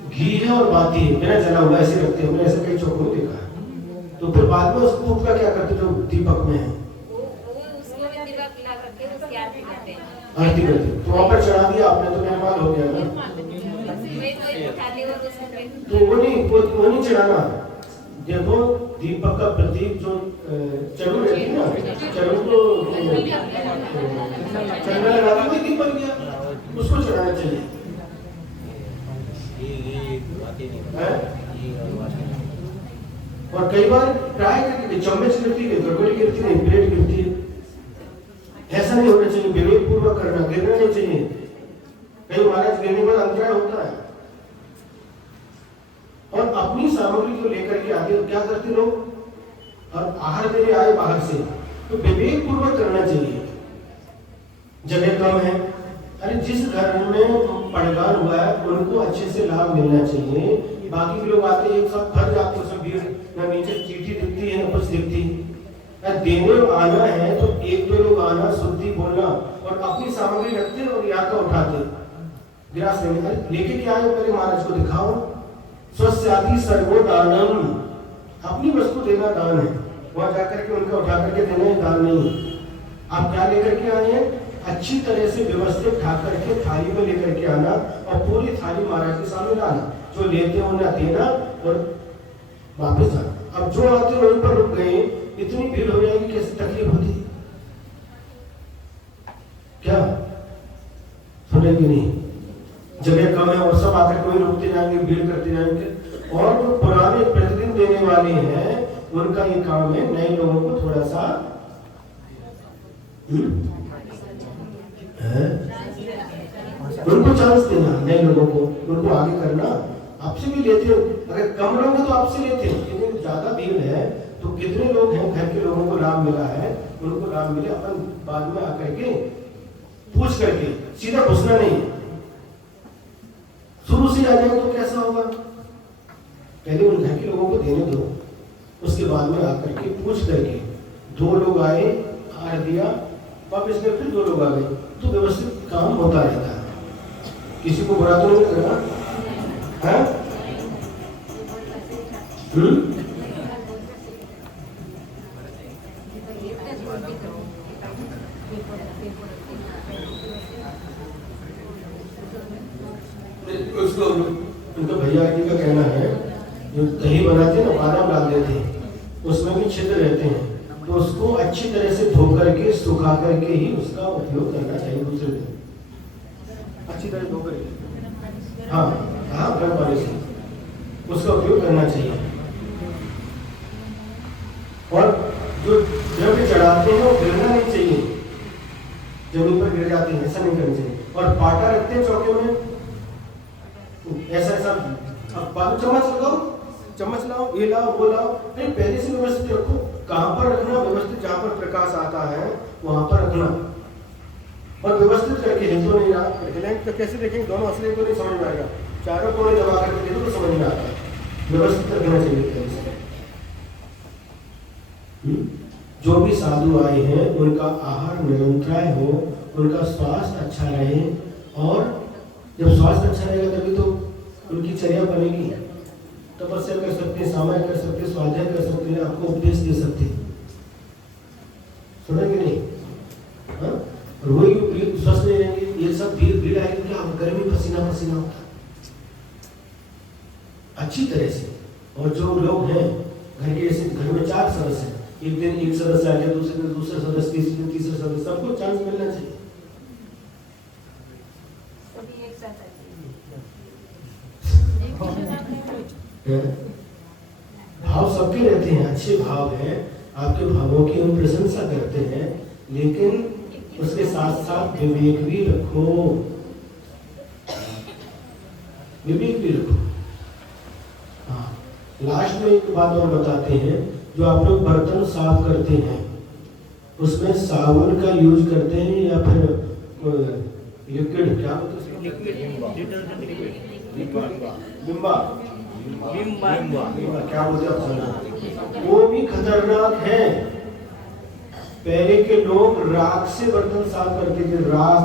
घी है और बाती है, बिना जला हुआ ऐसे रखते हैं, मैंने ऐसे कई चौकों में देखा है। तो फिर बाद में उस धूप का क्या करते जो दीपक में है? आरती करते। तो वहां पर चढ़ा दिया आपने तो मेहमान हो गया ना। तो वो नहीं चढ़ाना। देखो दीपक का प्रतीक जो चढ़ू रहती है ना, चढ़ू को चढ़ना लगा के दीपक गया, उसको चढ़ाना चाहिए। और कई बार ट्राई करके चम्मच गिरती है, गड़बड़ी गिरती है, प्लेट गिरती है। ऐसा नहीं होना चाहिए, विवेक पूर्वक करना, गिरना नहीं चाहिए। कई महाराज गिरने में अंतराय होता है। और अपनी सामग्री जो लेकर के आते हैं क्या करते लोग, और आहार देने आए बाहर से, तो विवेक पूर्वक करना चाहिए। जगह कम है, अरे जिस घर में पड़गार हुआ है उनको अच्छे से लाभ मिलना चाहिए। बाकी के लोग आते एक साथ भर जाते, उसमें भीड़ न नीचे चिट्ठी दिखती है न कुछ दिखती। देने आना है तो एक दो लोग आना, शुद्धि बोलना, और अपनी सामग्री रखते और यहाँ का उठाते गिलास लेके क्या आए, पहले महाराज को दिखाओ। स्वस्याति सर्वोदानम, अपनी वस्तु देना दान है, वहां जाकर के उनका उठा करके देना ही दान नहीं है। आप क्या लेकर के आए हैं? अच्छी तरह से व्यवस्थित उठा करके थाली में लेकर के आना और पूरी थाली महाराज के सामने लाना, जो लेते हो ना देना और वापस आना। अब जो आते वहीं पर रुक गए, इतनी भीड़ हो जाएगी, कैसे तकलीफ होती क्या? सुनेंगे नहीं, जगह कम है और सब आकर कोई रुकते जाएंगे, भीड़ करते जाएंगे। और जो पुराने प्रतिदिन देने वाले हैं उनका ये काम है नए लोगों को थोड़ा सा उनको चांस देना, नए लोगों को उनको आगे करना। आपसे भी लेते हो, अगर कम लोग हैं तो आपसे लेते हैं, लेकिन ज्यादा भीड़ है तो कितने लोग हैं घर के लोगों को लाभ मिला है, उनको लाभ मिले, अपन बाद में आकर के पूछ करके, सीधा घुसना नहीं। शुरू से आ जाए तो कैसा होगा? पहले उन घर के लोगों को देने दो, उसके बाद में आकर के पूछ करके, 2 लोग आए, हार दिया, वापस में फिर 2 लोग आ गए, तो व्यवस्थित काम होता रहता है। किसी को बुरा तो नहीं लग रहा है? उसको उनका भैया जी का कहना है, जो दही बनाते हैं ना, बादाम डाल देते हैं, उसमें भी छिद्र रहते हैं, तो उसको अच्छी तरह से धो करके सुखा करके ही उसका उपयोग करना चाहिए। दूसरे दिन अच्छी तरह धो करके, हाँ हाँ, गर्म पानी से उसका उपयोग करना चाहिए। और जो द्रव्य चढ़ाते हैं वो गिरना नहीं चाहिए, जमीन पर गिर जाते हैं, ऐसा नहीं करना चाहिए। और पाटा रखते हैं चौके में, ऐसा ऐसा, अब चम्मच लगाओ, चम्मच लाओ, ये लाओ, वो लाओ, नहीं, पहले से व्यवस्थित रखो। कहां पर रखना? व्यवस्थित, जहां पर प्रकाश आता है वहां पर रखना, और व्यवस्थित करके हिल तो नहीं रहा, हिलेंगे तो कैसे देखेंगे? दोनों असली तो नहीं समझ में आएगा, चारों कोने दबा करके देखो तो समझ में आता है। व्यवस्थित रखना चाहिए। जो भी साधु आए हैं उनका आहार निरंतर हो, उनका स्वास्थ्य अच्छा रहे, और जब स्वास्थ्य अच्छा रहेगा तभी तो उनकी चर्या बनेगी। तपस्या कर सकते हैं, सामायिक कर सकते हैं, स्वाध्याय कर सकते हैं, आपको उपदेश दे सकते हैं, सुनेंगे नहीं? हाँ? और वही स्वस्थ नहीं रहेंगे, ये सब भीड़ आएगी, क्या गर्मी, पसीना पसीना होता अच्छी तरह से। और जो लोग हैं घर के, जैसे घर में 4 सदस्य हैं, एक दिन एक सदस्य आ गया, दूसरे दिन दूसरा सदस्य, तीसरे दिन तीसरा सदस्य, सबको चांस मिलना चाहिए। सभी एक साथ आते भाव सबके रहते हैं, अच्छे भाव हैं, आपके भावों की हम प्रशंसा करते हैं, लेकिन उसके साथ साथ विवेक भी रखो, विवेक भी रखो। हाँ, लास्ट में एक बात और बताते हैं, जो आप लोग बर्तन साफ करते हैं उसमें साबुन का यूज करते हैं या फिर लिक्विड, क्या बोलते हैं, बिम्बा क्या बोलते हैं, वो भी खतरनाक है। पहले के लोग राख से बर्तन साफ करते थे, राख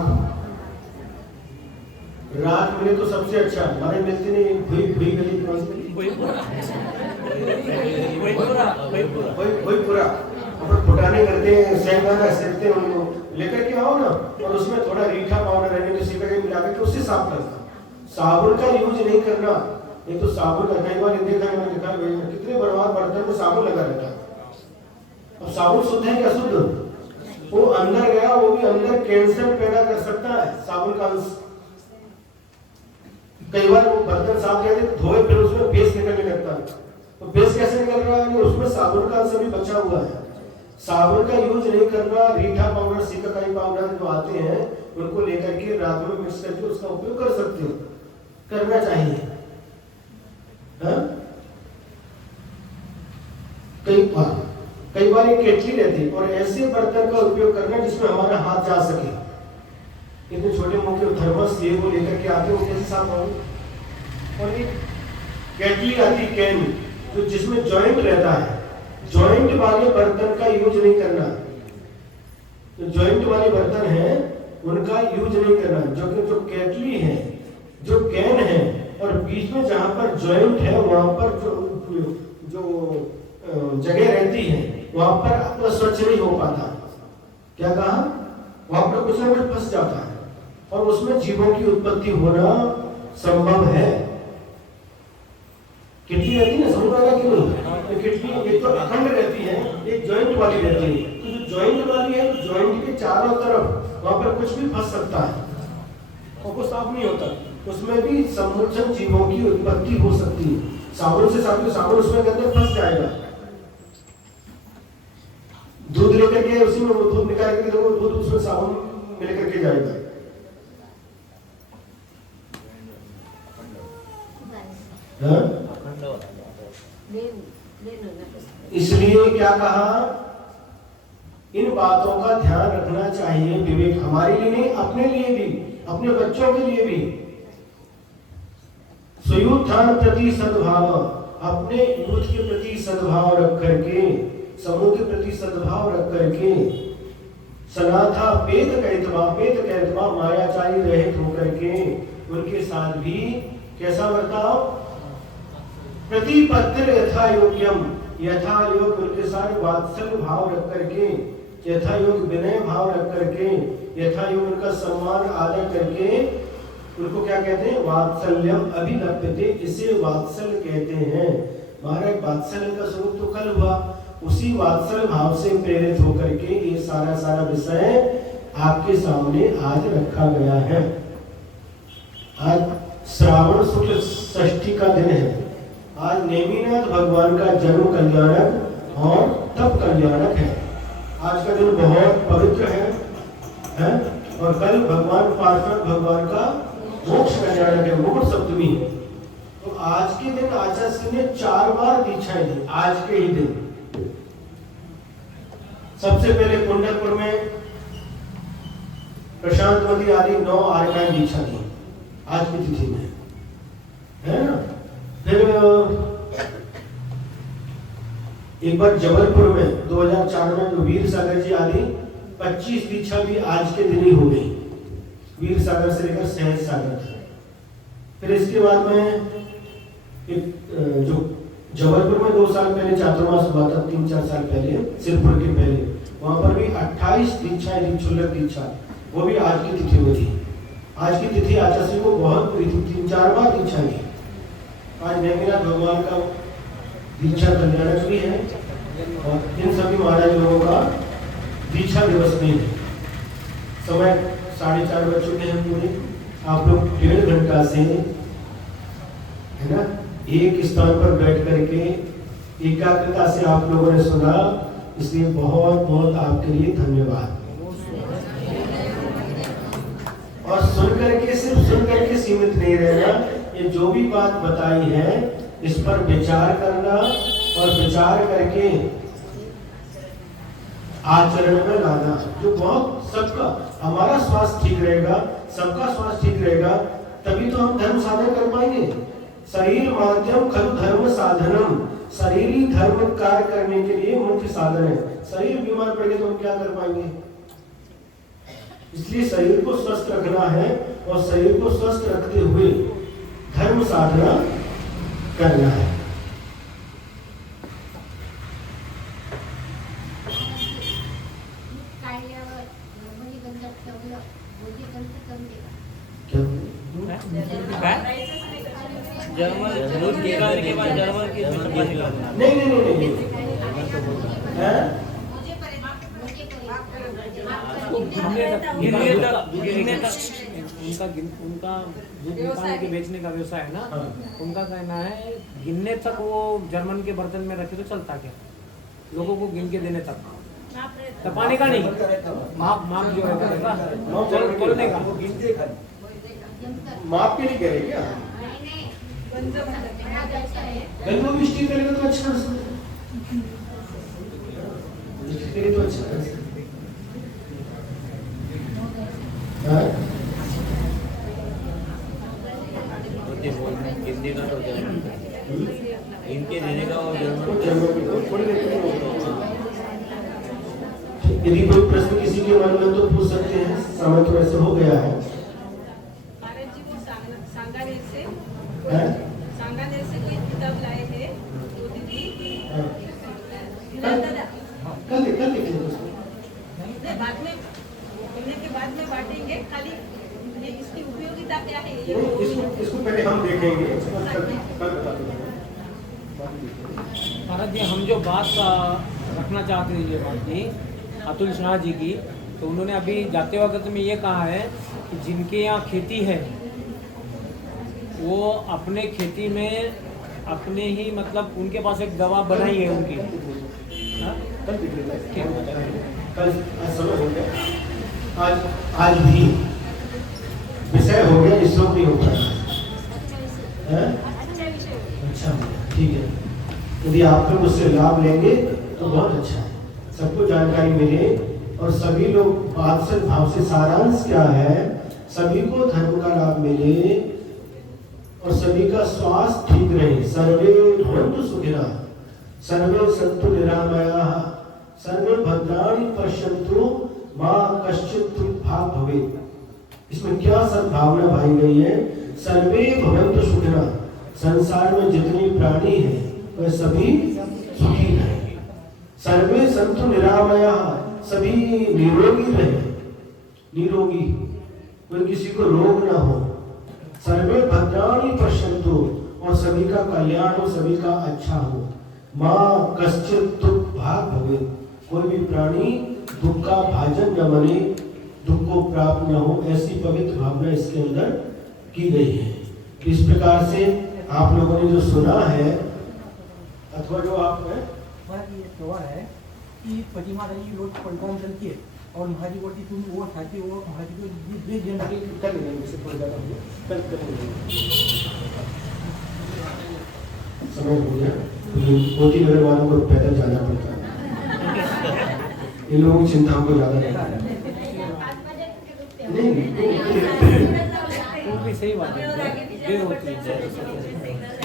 मिले तो सबसे अच्छा, हमारे मिलती नहीं, भुई गली वही पूरा अपन फुटाने करते हैं, सेंधा सेकते हैं, उनको लेकर के आओ ना, और उसमें थोड़ा रीठा पाउडर रहने तो सीखा मिला करके उससे साफ करना। साबुन का यूज नहीं करना, नहीं तो साबुन का कई बार देखा मैंने, देखा कितने बर्बाद बर्तन में साबुन लगा रहता है। अब साबुन शुद्ध है क्या? शुद्ध, वो अंदर गया, वो भी अंदर कैंसर पैदा कर सकता है साबुन का अंश। कई बार वो बर्तन साफ किया धोए, फिर उसमें बेस निकलने लगता है, तो बेस कैसे निकल रहा है? उसमें साबुन का अंश भी बचा हुआ है। साबुन का यूज नहीं करना, रीठा पाउडर, सिकाकाई पाउडर जो आते हैं उनको लेकर के रात में मिक्स करके उसका उपयोग कर सकते हो, करना चाहिए। हाँ? कई बार एक केटली रहती है, और ऐसे बर्तन का उपयोग करना जिसमें हमारा हाथ जा सके। इतने छोटे मोटे थर्मस ये वो लेकर के आते हो, कैसे साफ होंगे? और एक केटली आती कैन, तो जिसमें जॉइंट रहता है, जॉइंट वाले बर्तन का यूज नहीं करना। तो जॉइंट वाले बर्तन हैं उनका यूज नहीं करना। जो केटली है, जो कैन है, और बीच में जहां पर जॉइंट है वहां पर जो जगह रहती है वहां पर आपका स्वच्छ नहीं हो पाता। क्या कहा? वहां पर कुछ ना कुछ फंस जाता है और उसमें जीवों की उत्पत्ति होना संभव है। किडनी रहती है समुदाय की नहीं, तो किडनी एक तो अखंड रहती है, एक जॉइंट वाली रहती है। तो जो जॉइंट वाली है, जॉइंट के चारों तरफ वहां पर कुछ भी फंस सकता है और वो साफ नहीं होता, उसमें भी समुच्चय जीवों की उत्पत्ति हो सकती है। साबुन से साफ, साबुन उसमें के अंदर फंस जाएगा। दूध लेकर के उसी में वो दूध निकाल के वो दूध उसमें साबुन में लेकर के जाएगा। हाँ? इसलिए क्या कहा? इन बातों का ध्यान रखना चाहिए। विवेक हमारे लिए नहीं, अपने लिए भी, अपने बच्चों के लिए भी। सुयुत्थान प्रति सद्भाव, अपने यूथ के प्रति सद्भाव रख करके, समूह के प्रति सद्भाव रख करके, सनाथा पेद कहतवा मायाचारी रहित होकर के उनके साथ भी कैसा बर्ताव? प्रतिपत्ति यथा योग्यम, यथा योग उनके साथ वात्सल्य भाव रख करके, यथा योग विनय भाव रख करके, यथा योग उनका सम्मान आदर करके, उनको क्या कहते हैं? वात्सल्यम अभिलप्यते, इसे वात्सल्य कहते हैं। महाराज वात्सल्य का स्वरूप तो कल हुआ, उसी वात्सल्य भाव से प्रेरित होकर के ये सारा विषय आपके सामने आज रखा गया है। आज श्रावण शुक्ल षष्ठी का दिन है। आज नेमिनाथ भगवान का जन्म कल्याणक और तप कल्याणक है। आज का दिन बहुत पवित्र है? और कल भगवान पार्श्व भगवान का मोक्ष कल्याणक है, मुकुट सप्तमी है। तो आज के दिन आचार्य श्री ने 4 बार दीक्षाएं दी, आज के ही दिन। सबसे पहले कुंडलपुर में प्रशांतवती आदि 9 आर्यकान दीक्षा दी आज की तिथि में, है ना। फिर एक बार जबलपुर में 2004 में जो वीर सागर जी आदि 25 दीक्षा भी आज के दिन ही हो गई, वीर सागर से लेकर सहज सागर तक। फिर इसके बाद में एक जो जबलपुर में 2 साल पहले चातुर्मास हुआ था, 3-4 साल पहले, सिरपुर के पहले, वहां पर भी 28 दीक्षाएं दी, क्षुल्लक दीक्षा, वो भी आज की तिथि में थी। आज की तिथि आचार्य को बहुत प्रिय थी, 3-4 बार दीक्षा दी। आज नेमिनाथ भगवान का दीक्षा कल्याणक भी है और इन सभी महाराज लोगों का दीक्षा दिवस भी है। समय 4:30 बज चुके हैं पूरे। आप लोग 1.5 घंटा से, है ना, एक स्थान पर बैठ करके एकाग्रता से आप लोगों ने सुना, इसलिए बहुत बहुत आपके लिए धन्यवाद। और सुन करके, सिर्फ सुन करके सीमित नहीं रहना, ये जो भी बात बताई है इस पर विचार करना और विचार करके आचरण में लाना। जो बहुत सबका, हमारा स्वास्थ्य ठीक रहेगा, सबका स्वास्थ्य ठीक रहेगा, तभी तो हम धर्म साधन कर पाएंगे। शरीर माध्यम खलु धर्म साधनम, शरीर ही धर्म कार्य करने के लिए मुख्य साधन है। शरीर बीमार पड़ गए तो हम क्या कर पाएंगे? इसलिए शरीर को स्वस्थ रखना है और शरीर को स्वस्थ रखते हुए धर्म साधना करना है। जर्मन के बाद जर्मन की नहीं उनका जो दुकान के बेचने का व्यवसाय है ना, उनका कहना है गिनने तक वो जर्मन के बर्तन में रखे तो चलता क्या, लोगों को गिन के देने तक, तपाने का नहीं, माप जो है बोलने का, माप के लिए कह रहे क्या? गंदो भी स्टील करेगा तो अच्छा कर सकते, तो अच्छा कर सकते। हिंदी का तो इनके देने का और यदि कोई प्रश्न किसी के मन में तो पूछ सकते हैं, समय तो ऐसे हो गया है। महाराज जी वो सांगानेर से हैं? सांगानेर से कोई किताब लाए थे, वो दीदी दादा कल देखेंगे उसको। नहीं, बाद में बोलने के बाद में बांटेंगे। खाली ये इसकी उपयोगिता क्या है ये इसको पहले हम देखेंगे, कल बता देंगे। महाराज जी, हम जो बात रखना चाहते थे, ये बात थी अतुल शाह जी की, तो उन्होंने अभी जाते वक्त में ये कहा है कि जिनके यहाँ खेती है वो अपने खेती में अपने ही मतलब उनके पास एक दवा बनाई है उनकी। हाँ? कल देख लेंगे, कल समय हो गया, आज भी विषय हो गया, इस वक्त नहीं हो पाया। अच्छा, ठीक है, यदि आप लोग उससे लाभ लेंगे तो बहुत अच्छा है, सबको जानकारी मिले और सभी लोग बात भाव से सारांश क्या है, सभी को धर्म का लाभ मिले और सभी का स्वास्थ्य ठीक रहे। सर्वे भवन्तु सुखिनः, सर्वे सन्तु निरामयाः, सर्वे भद्राणि पश्यन्तु, मा कश्चित् दुर्भाग् भवेत्। इसमें क्या सद्भावना भाई गई है? सर्वे भवन्तु सुखिनः, संसार में जितने प्राणी हैं वह सभी सुखी हैं। सर्वे सन्तु निरामयाः, सभी निरोगी रहे, निरोगी, कोई किसी को रोग ना हो। सर्वे भद्राणि पश्यन्तु, और सभी का कल्याण हो, सभी का अच्छा हो। माँ कश्चित् दुर्भाग् भवेत्, कोई भी प्राणी दुख का भाजन न बने, दुख को प्राप्त न हो, ऐसी पवित्र भावना इसके अंदर की गई है। इस प्रकार से आप लोगों ने जो सुना है अथवा जो आप ये त्योहार है की पती महाराज रोज पलटान चलती है और महाजी बोलती तुम वो खाती हो, महाजी को दे देना। कर लेंगे, इसे थोड़ी ज़्यादा कल करेंगे, समय हो गया। मोती नगर वालों को पैदल जाना पड़ता है, इन लोगों की चिंता को ज़्यादा नहीं। वो भी सही बात है, देर होती है।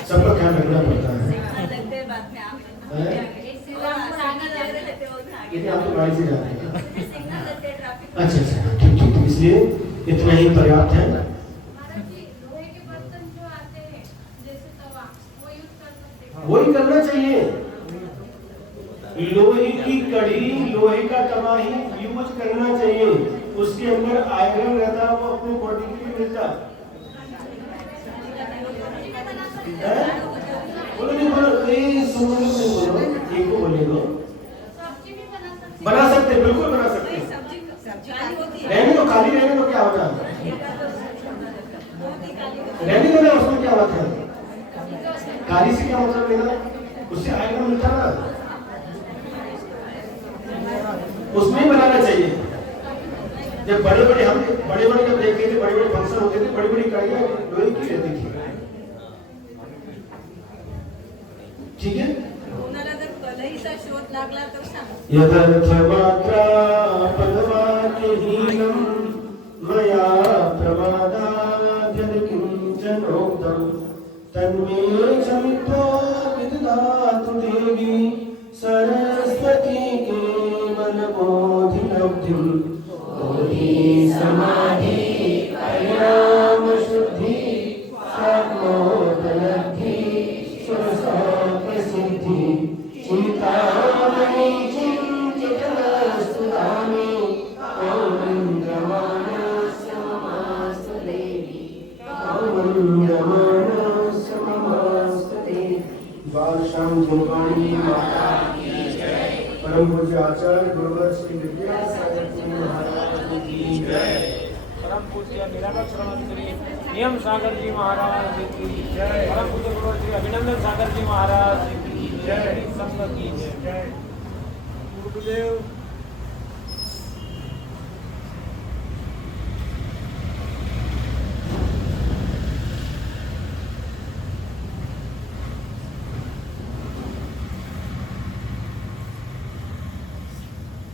सबका ख्याल रखना पड़ता है। लेकिन आप तो गाड़ी से जाते हैं। अच्छा, ठीक, इसलिए इतना ही पर्याप्त है। लोहे के बर्तन जो आते हैं जैसे तवा, वो यूज कर सकते हैं। वही करना चाहिए, लोहे की कड़ी, लोहे का तवा ही यूज करना चाहिए। उसके अंदर आयरन रहता है, वो अपने बॉडी के लिए मिलता है। बोलो नहीं बोलो, सुनो नहीं बोलो, एक को बोले दो। बना सकते, बिल्कुल बना सकते हैं। रहने दो, काली रहने दो, क्या होता है? रहने दो ना, उसमें क्या बात है? काली से क्या मतलब लेना? उससे आयरन मिलता ना, उसमें ही बनाना चाहिए। जब बड़े बड़े जब देखते थे, बड़े फंक्शन होते थे, बड़ी बड़ी कड़ियाँ लोहे की रहती थी। ठीक है, कोणाला जर कलईचा शोध लागला तर सांग। यदर्थमात्रा पदवाक्यहीनं मया प्रमादाद् यत्किञ्चनोक्तं तन्मे चमित्वा विदधातु देवी सरस्वती केवलबोधिलब्धिं। बोधि समाधि परिणाम शुद्धि सर्वोपलब्धि सुरसौख्यसिद्धि चिंतामणि चिंतितमस्तु धामे ॐ रमाणस्य नमस्तु देवी ॐ रमाणस्य नमस्तु देवी। बाल श्याम झुंझुनवाणी माता की जय। परम पूज्य आचार्य गुरुवर श्री विद्यासागर जी महाराज की जय। परम पूज्य निराक्षर श्री नियम सागर जी महाराज की जय। परम पूज्य गुरु श्री अभिनंदन सागर जी महाराज की जय। संघ की जय। गुरुदेव